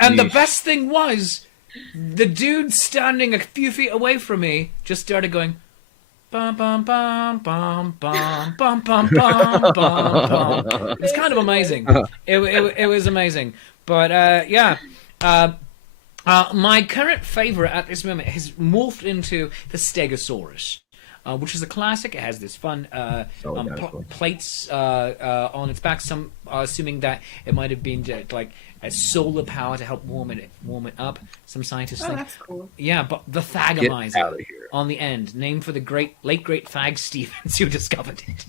And the best thing was, the dude standing a few feet away from me just started going, bum bum bum bum bum bum bum bum bum. It was kind of amazing. It was amazing. But my current favorite at this moment has morphed into the Stegosaurus. Which is a classic. It has this fun plates on its back. Some are assuming that it might have been like a solar power to help warm it up. Some scientists think. That's cool. Yeah, but the Thagomizer on the end, named for the late great Thag Stevens who discovered it.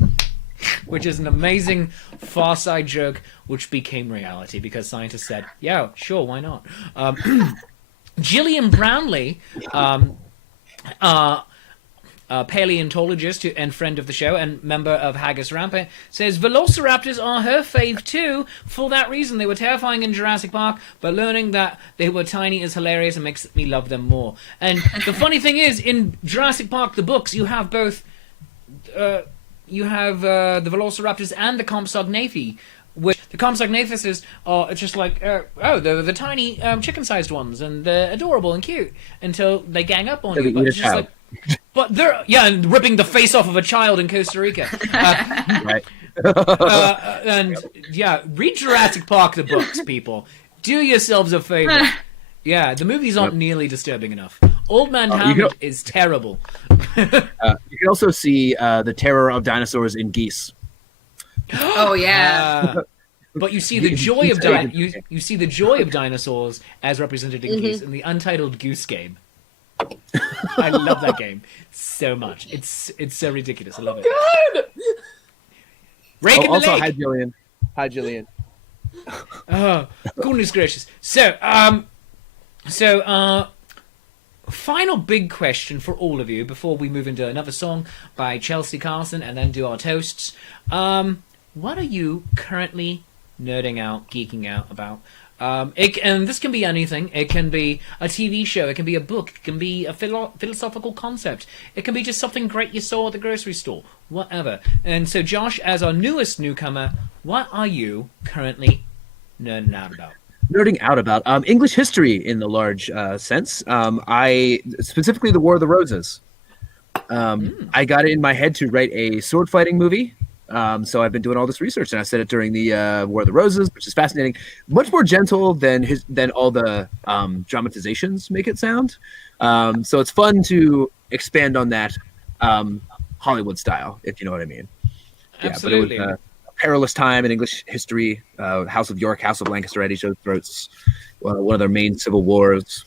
Which is an amazing Far Side joke, which became reality because scientists said, "Yeah, sure, why not?" Gillian Brownlee. Paleontologist and friend of the show and member of Haggis Rampant, says velociraptors are her fave too. For that reason, they were terrifying in Jurassic Park, but learning that they were tiny is hilarious and makes me love them more. And the funny thing is, in Jurassic Park, the books, you have both, the velociraptors and the Compsognathi. Which the Compsognathus are just like, they're the tiny chicken-sized ones, and they're adorable and cute until they gang up on you. But it's just like, but they're and ripping the face off of a child in Costa Rica. Right. Read Jurassic Park the books, people. Do yourselves a favor. Yeah, the movies aren't nearly disturbing enough. Old Man Hammond is terrible. You can also see the terror of dinosaurs in Geese. Oh yeah. But you see the joy of you see the joy of dinosaurs as represented in Geese in the Untitled Goose Game. I love that game so much. It's so ridiculous. I love it. God! Rake in the Also, lake. hi, Jillian. Hi, Jillian. Oh, goodness gracious. So, final big question for all of you before we move into another song by Chelsea Carlson and then do our toasts. What are you currently nerding out, geeking out about? And this can be anything. It can be a TV show. It can be a book. It can be a philosophical concept. It can be just something great you saw at the grocery store. Whatever. And so, Josh, as our newest newcomer, what are you currently nerding out about? Nerding out about English history in the large sense. I specifically the War of the Roses. I got it in my head to write a sword fighting movie. So I've been doing all this research, and I said it during the War of the Roses, which is fascinating. Much more gentle than all the dramatizations make it sound. So it's fun to expand on that Hollywood style, if you know what I mean. Absolutely. Yeah, but it was a perilous time in English history. House of York, House of Lancaster at each other's throats. One of their main civil wars.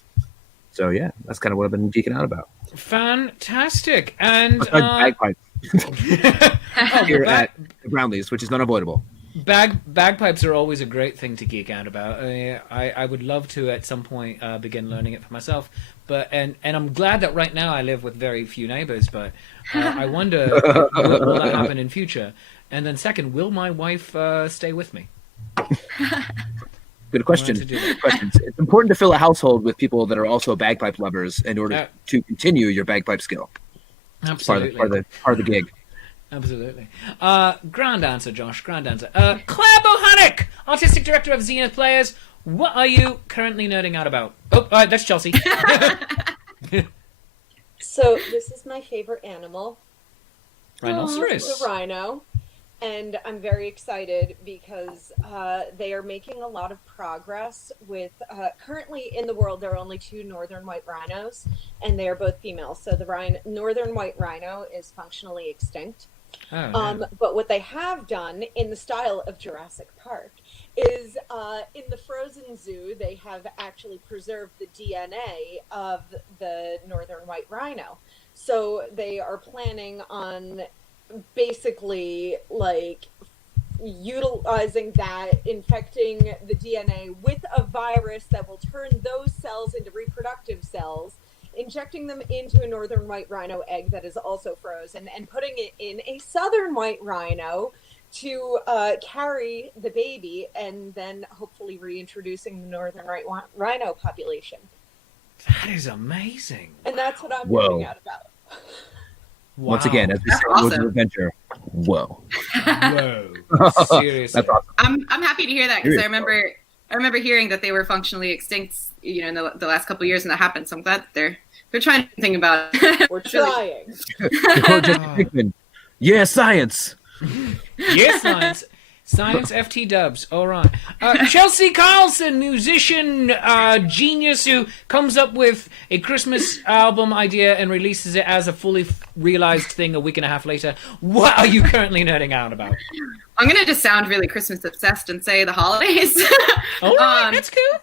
So yeah, that's kind of what I've been geeking out about. Fantastic. And bagpipes. Here the at Brownlee's, which is unavoidable. Bagpipes are always a great thing to geek out about. I would love to at some point begin learning it for myself. But and I'm glad that right now I live with very few neighbors. But I wonder will that happen in future? And then second, will my wife stay with me? Good question. Good questions. It's important to fill a household with people that are also bagpipe lovers in order to continue your bagpipe skill. Absolutely. Part of the gig. Absolutely. Grand answer, Josh. Grand answer. Claire Bohannick, Artistic Director of Zenith Players. What are you currently nerding out about? Oh, that's Chelsea. So this is my favorite animal. Rhinoceros. The rhino. And I'm very excited because they are making a lot of progress with, currently in the world, there are only 2 northern white rhinos, and they are both females. So the northern white rhino is functionally extinct. Oh, no. But what they have done in the style of Jurassic Park is in the Frozen Zoo, they have actually preserved the DNA of the northern white rhino. So they are planning on basically like utilizing that, infecting the DNA with a virus that will turn those cells into reproductive cells, injecting them into a northern white rhino egg that is also frozen, and putting it in a southern white rhino to carry the baby, and then hopefully reintroducing the northern white rhino population. That is amazing. And that's what I'm nerding out about. Wow. Once again, as we say, awesome. Road to Adventure. Whoa. Whoa. Seriously. That's awesome. I'm happy to hear that because I remember hearing that they were functionally extinct, in the last couple of years, and that happened. So I'm glad that they're trying to think about it. We're trying. Yeah, science. Yes, science. Science FT dubs. All right. Chelsea Carlson, musician, genius who comes up with a Christmas album idea and releases it as a fully realized thing a week and a half later. What are you currently nerding out about? I'm going to just sound really Christmas obsessed and say the holidays. All right, that's cool.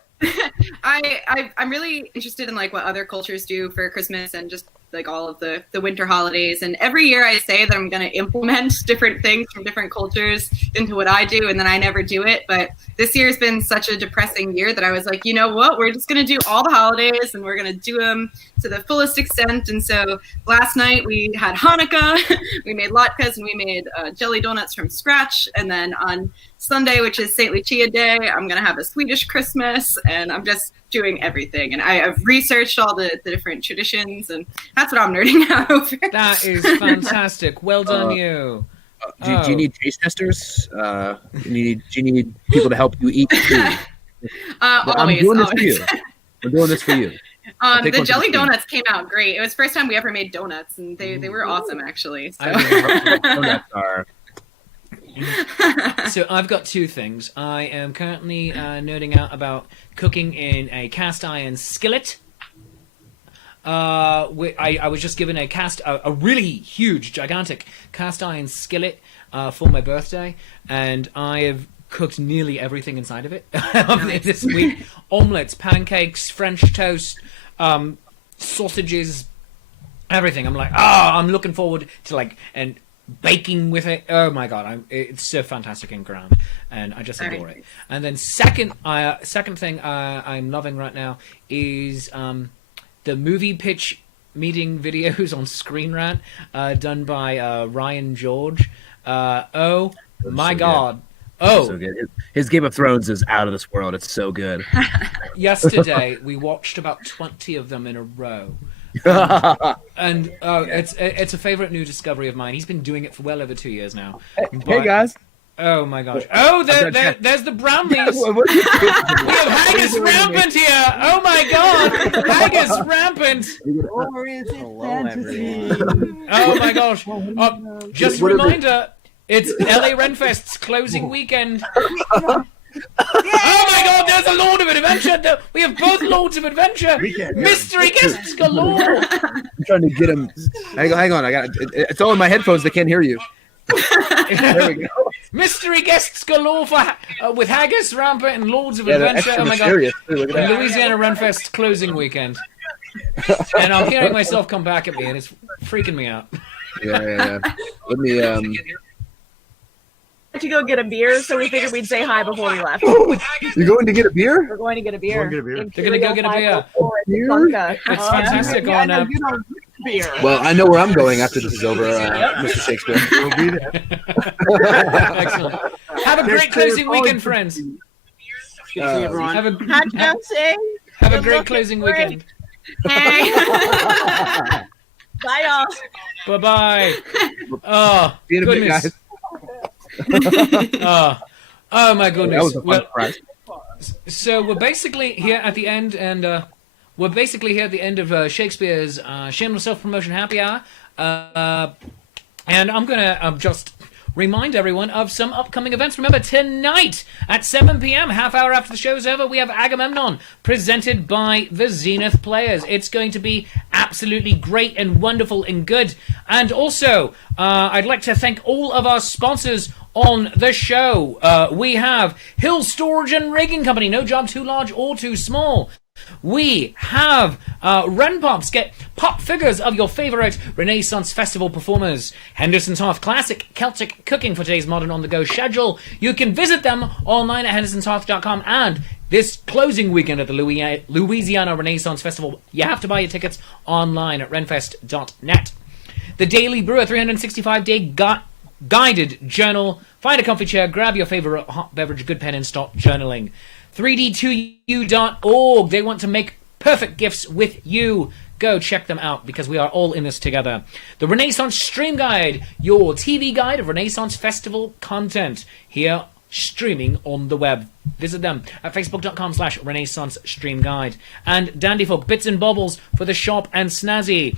I'm really interested in like what other cultures do for Christmas and just like all of the winter holidays. And every year I say that I'm going to implement different things from different cultures into what I do, and then I never do it. But this year has been such a depressing year that I was like, you know what? We're just going to do all the holidays and we're going to do them to the fullest extent. And so last night we had Hanukkah, we made latkes, and we made jelly donuts from scratch. And then on Sunday, which is St. Lucia Day, I'm going to have a Swedish Christmas, and I'm just doing everything. And I have researched all the different traditions, and that's what I'm nerding out over. That is fantastic. Well done, you. Do you need taste testers? Do you need people to help you eat food? I'm doing this for you. I'm doing this for you. The jelly donuts came out great. It was the first time we ever made donuts, and they were awesome, actually. So. Donuts are... So I've got 2 things. I am currently nerding out about cooking in a cast iron skillet. I was just given a really huge, gigantic cast iron skillet for my birthday, and I have cooked nearly everything inside of it this week. Omelets, pancakes, French toast, sausages, everything. I'm like, I'm looking forward to baking with it. Oh my god, it's so fantastic and grand, and I just adore it. And then second thing I'm loving right now is the movie pitch meeting videos on Screen Rant, done by Ryan George. Oh my god. Oh, so good. His Game of Thrones is out of this world. It's so good. Yesterday we watched about 20 of them in a row. And it's a favorite new discovery of mine. He's been doing it for well over 2 years now. Hey guys. Oh my gosh. Oh, there's the Brownlees. We have Haggis Rampant here. Oh my god. Haggis Rampant. Or is it fantasy? Oh my gosh. Just a reminder, it's LA Renfest's closing weekend. Oh my god, there's a Lord of Adventure. We have both Lords of Adventure. Mystery guests galore. I'm trying to get him. Hang on. It's all in my headphones. They can't hear you. There we go. Mystery guests galore with Haggis Rampant and Lords of Adventure. Oh my god. Louisiana Renfest closing weekend. And I'm hearing myself come back at me, and it's freaking me out. Yeah. Let me To go get a beer, so we figured we'd say hi before we left. You're going to get a beer? We're going to get a beer. They're gonna go get a beer. It's fantastic Yeah, on. no, you don't drink beer. Well, I know where I'm going after this is over, Mr. Shakespeare. We'll be there. Excellent. Have a great closing weekend, friends. Have a Hi, Chelsea. have a great closing weekend. Hey. Bye, y'all. Bye bye. Oh See you in a bit, goodness. guys. Oh my goodness. That was a fun surprise. So we're basically here at the end, and of Shakespeare's Shameless Self-Promotion Happy Hour. And I'm gonna just remind everyone of some upcoming events. Remember, tonight at 7 p.m., half hour after the show's over, we have Agamemnon, presented by the Zenith Players. It's going to be absolutely great and wonderful and good. And also, I'd like to thank all of our sponsors on the show. We have Hill Storage and Rigging Company, no job too large or too small. We have Ren Pops. Get pop figures of your favorite Renaissance Festival performers. Henderson's Hearth Classic Celtic cooking for today's modern on-the-go schedule. You can visit them online at hendersonshearth.com. And this closing weekend at the Louisiana Renaissance Festival, you have to buy your tickets online at renfest.net. The Daily Brewer 365-day guided journal. Find a comfy chair, grab your favorite hot beverage, good pen, and start journaling. 3d2u.org. They want to make perfect gifts with you. Go check them out, because we are all in this together. The Renaissance Stream Guide, your TV guide of Renaissance Festival content, here streaming on the web. Visit them at facebook.com/Renaissance Stream Guide. And Dandy Folk, bits and bobbles for the shop and snazzy.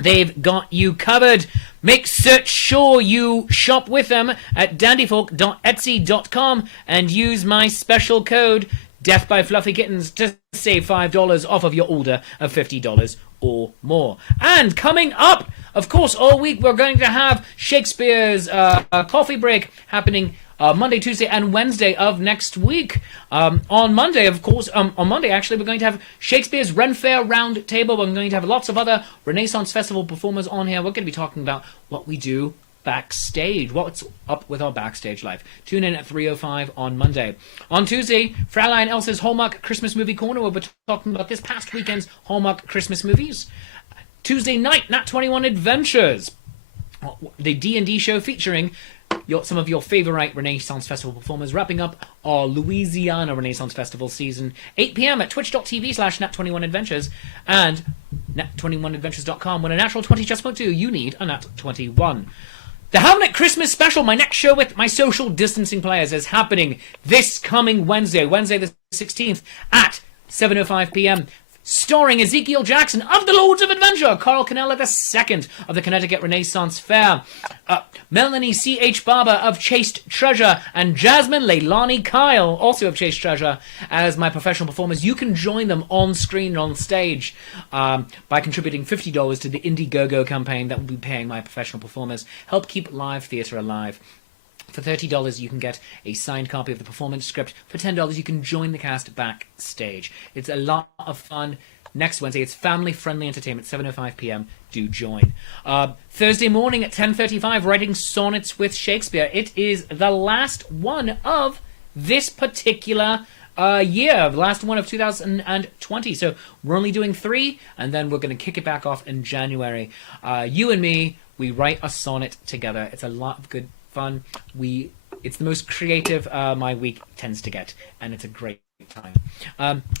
They've got you covered. Make sure you shop with them at dandyfolk.etsy.com and use my special code DeathByFluffyKittens to save $5 off of your order of $50 or more. And coming up, of course, all week we're going to have Shakespeare's coffee break happening Monday, Tuesday, and Wednesday of next week. On Monday, of course, on Monday, actually, we're going to have Shakespeare's Ren Fair Round Table. We're going to have lots of other Renaissance Festival performers on here. We're going to be talking about what we do backstage, what's up with our backstage life. Tune in at 3:05 on Monday. On Tuesday, Fraulein Elsa's Hallmark Christmas Movie Corner. We'll be talking about this past weekend's Hallmark Christmas movies. Tuesday night, Nat 21 Adventures, the D&D show featuring some of your favorite Renaissance Festival performers, wrapping up our Louisiana Renaissance Festival season. 8 p.m. at twitch.tv/Nat21Adventures and nat21adventures.com. When a natural 20 just won't do, you need a Nat 21. The Hamlet Christmas Special, my next show with my social distancing players, is happening this coming Wednesday the 16th at 7:05 p.m. starring Ezekiel Jackson of the Lords of Adventure, Carl Canella II of the Connecticut Renaissance Fair, Melanie C.H. Barber of Chaste Treasure, and Jasmine Leilani Kyle, also of Chaste Treasure, as my professional performers. You can join them on screen and on stage by contributing $50 to the Indiegogo campaign that will be paying my professional performers. Help keep live theatre alive. For $30, you can get a signed copy of the performance script. For $10, you can join the cast backstage. It's a lot of fun. next Wednesday. It's family-friendly entertainment, 7:05 p.m. Do join. Thursday morning at 10:35, Writing Sonnets with Shakespeare. It is the last one of this particular year, the last one of 2020. So we're only doing 3, and then we're going to kick it back off in January. You and me, we write a sonnet together. It's a lot of good fun. It's the most creative my week tends to get, and it's a great time.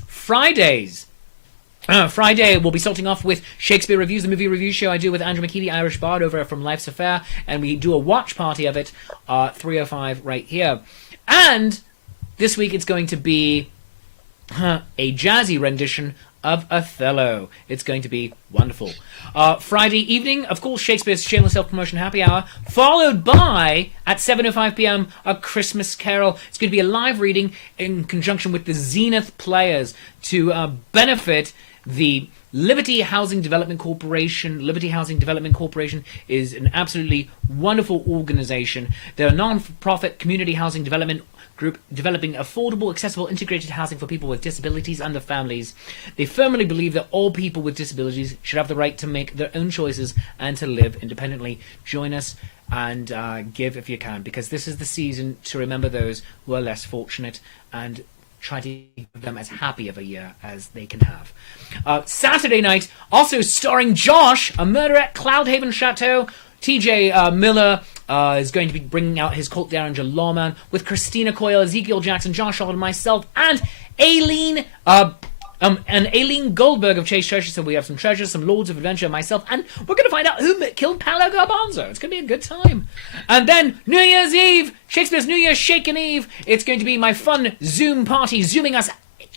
Friday, we'll be starting off with Shakespeare Reviews, the movie review show I do with Andrew McKee, the Irish bard, over from Life's Affair, and we do a watch party of it, 3:05 right here. And this week it's going to be a jazzy rendition of Othello. It's going to be wonderful. Friday evening, of course, Shakespeare's Shameless Self-Promotion Happy Hour, followed by, at 7:05 p.m., A Christmas Carol. It's going to be a live reading in conjunction with the Zenith Players to benefit the Liberty Housing Development Corporation. Liberty Housing Development Corporation is an absolutely wonderful organization. They're a non-profit community housing development group developing affordable, accessible, integrated housing for people with disabilities and their families. They firmly believe that all people with disabilities should have the right to make their own choices and to live independently. Join us and give if you can, because this is the season to remember those who are less fortunate and try to give them as happy of a year as they can have. Saturday night, also starring Josh, a murderer at Cloudhaven Chateau. TJ Miller is going to be bringing out his Colt Derringer Lawman with Christina Coyle, Ezekiel Jackson, Josh Alden, myself, and Aileen Goldberg of Chase Treasure. So we have some treasures, some Lords of Adventure, myself, and we're going to find out who killed Paolo Garbanzo. It's going to be a good time. And then New Year's Eve, Shakespeare's New Year's Shaken Eve. It's going to be my fun Zoom party, zooming us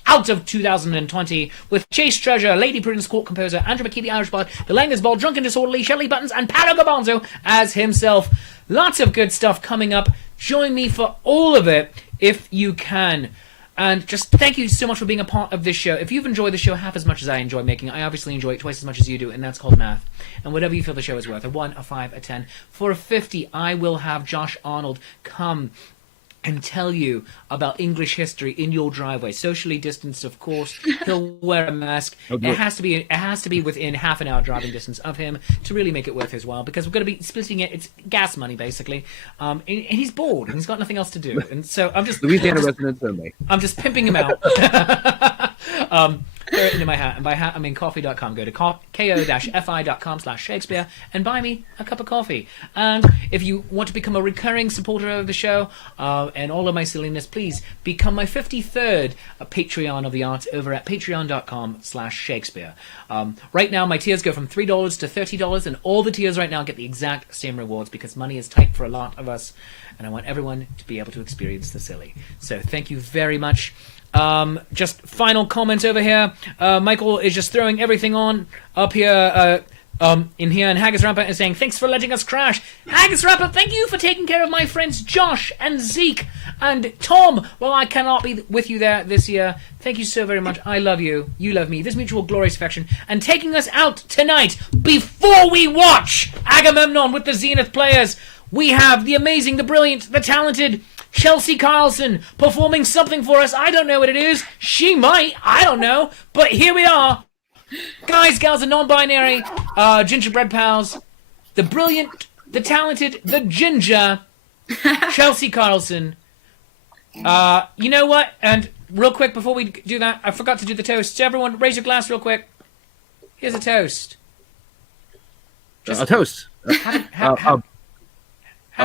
out of 2020 with Chase Treasure, Lady Prudence Court Composer, Andrew McKee, the Irish Bard, the Langers Ball, Drunken Disorderly, Shelley Buttons, and Paolo Garbanzo as himself. Lots of good stuff coming up. Join me for all of it if you can. And just thank you so much for being a part of this show. If you've enjoyed the show half as much as I enjoy making it, I obviously enjoy it twice as much as you do, and that's called math. And whatever you feel the show is worth, a 1, a 5, a 10. For a 50, I will have Josh Arnold come and tell you about English history in your driveway, socially distanced, of course. He'll wear a mask. Okay. It has to be within half an hour driving distance of him to really make it worth his while, because we're going to be splitting it. It's gas money, basically. And he's bored and he's got nothing else to do, and so I'm just Louisiana residents only. I'm just pimping him out. Throw it into my hat, and by hat I mean coffee.com. Go to ko-fi.com/Shakespeare and buy me a cup of coffee. And if you want to become a recurring supporter of the show and all of my silliness, please become my 53rd Patreon of the Arts over at patreon.com/Shakespeare. Right now my tiers go from $3 to $30, and all the tiers right now get the exact same rewards because money is tight for a lot of us, and I want everyone to be able to experience the silly. So thank you very much. Just final comments over here. Michael is just throwing everything on up here, in here, and Haggis Rampant is saying, thanks for letting us crash. Haggis Rampant, thank you for taking care of my friends Josh and Zeke and Tom. Well, I cannot be with you there this year. Thank you so very much. I love you. You love me. This mutual glorious affection. And taking us out tonight, before we watch Agamemnon with the Zenith Players, we have the amazing, the brilliant, the talented Chelsea Carlson performing something for us. I don't know what it is. She might. I don't know. But here we are. Guys, gals, and non-binary gingerbread pals. The brilliant, the talented, the ginger Chelsea Carlson. You know what? And real quick, before we do that, I forgot to do the toast. So everyone, raise your glass real quick. Here's a toast. Just a toast. Have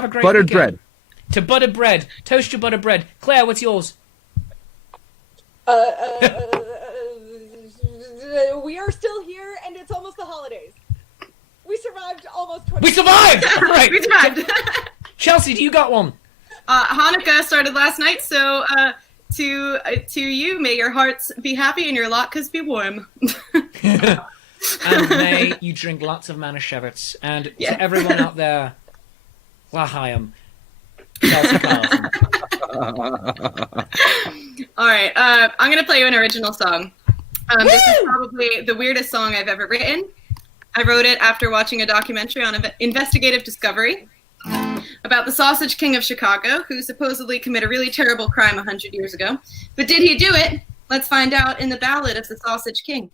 a great buttered weekend. bread. To buttered bread. Toast your buttered bread. Claire, what's yours? We are still here, and it's almost the holidays. We survived almost 20 We survived! Right. We survived. Chelsea, do you got one? Hanukkah started last night, so to you, may your hearts be happy and your latkes be warm. And may you drink lots of Manischewitz. And Yeah. to everyone out there, L'chaim. Chelsea Carlson. All right, I'm going to play you an original song. This is probably the weirdest song I've ever written. I wrote it after watching a documentary on investigative discovery about the Sausage King of Chicago, who supposedly committed a really terrible crime 100 years ago. But did he do it? Let's find out in the Ballad of the Sausage King.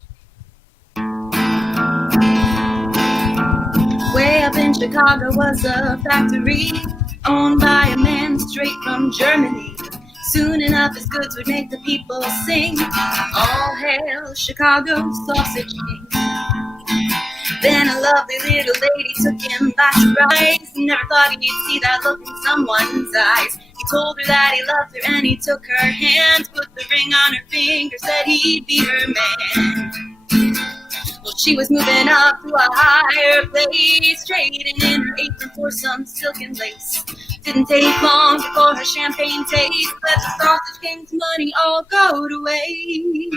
Way up in Chicago was a factory owned by a man straight from Germany. Soon enough, his goods would make the people sing, all hail Chicago sausage king. Then a lovely little lady took him by surprise. Never thought he'd see that look in someone's eyes. He told her that he loved her and he took her hand, put the ring on her finger, said he'd be her man. Well, she was moving up to a higher place, trading in her apron for some silken lace. Didn't take long before her champagne taste let the sausage king's money all go to waste.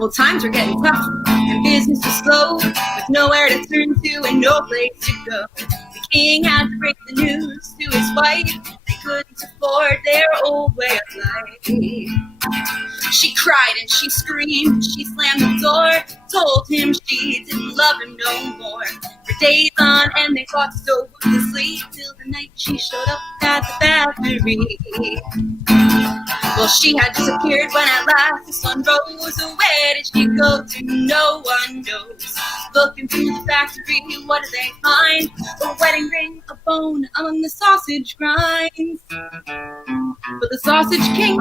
Well, times were getting tough and business was slow, with nowhere to turn to and no place to go. The king had to break the news to his wife. They couldn't afford their old way of life. She cried and she screamed, she slammed the door, told him she didn't love him no more. For days on end they fought so ruthlessly, till the night she showed up at the factory. Well, she had disappeared when at last the sun rose. Where did she go to? No one knows. Looking through the factory, what did they find? A wedding ring, a bone among the sausage grinds. But the sausage king,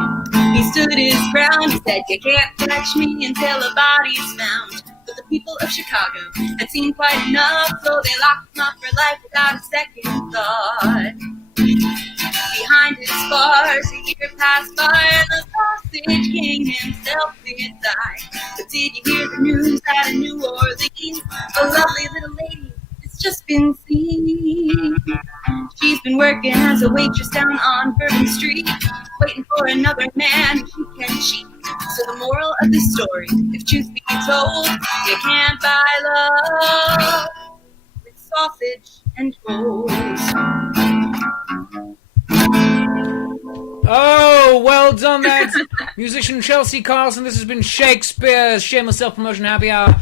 he stood his ground. He said, you can't catch me until a body's found. But the people of Chicago had seen quite enough, so they locked him up for life without a second thought. Behind his bars, a year passed by, the sausage king himself did die. But did you hear the news out of New Orleans? A lovely little lady has just been seen. She's been working as a waitress down on Bourbon Street, waiting for another man who can cheat. So the moral of the story, if truth be told, you can't buy love with sausage and gold. Oh, well done, that musician Chelsea Carlson. This has been Shakespeare's Shameless Self-Promotion Happy Hour.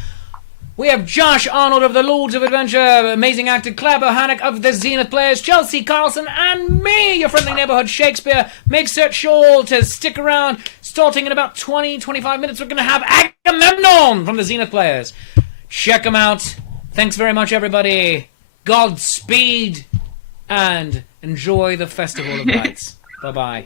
We have Josh Arnold of the Lords of Adventure, amazing actor Claire Bohannock of the Zenith Players, Chelsea Carlson, and me, your friendly neighbourhood Shakespeare. Make sure to stick around. Starting in about 20-25 minutes, we're going to have Agamemnon from the Zenith Players. Check them out. Thanks very much, everybody. Godspeed, and enjoy the Festival of Lights. Bye-bye.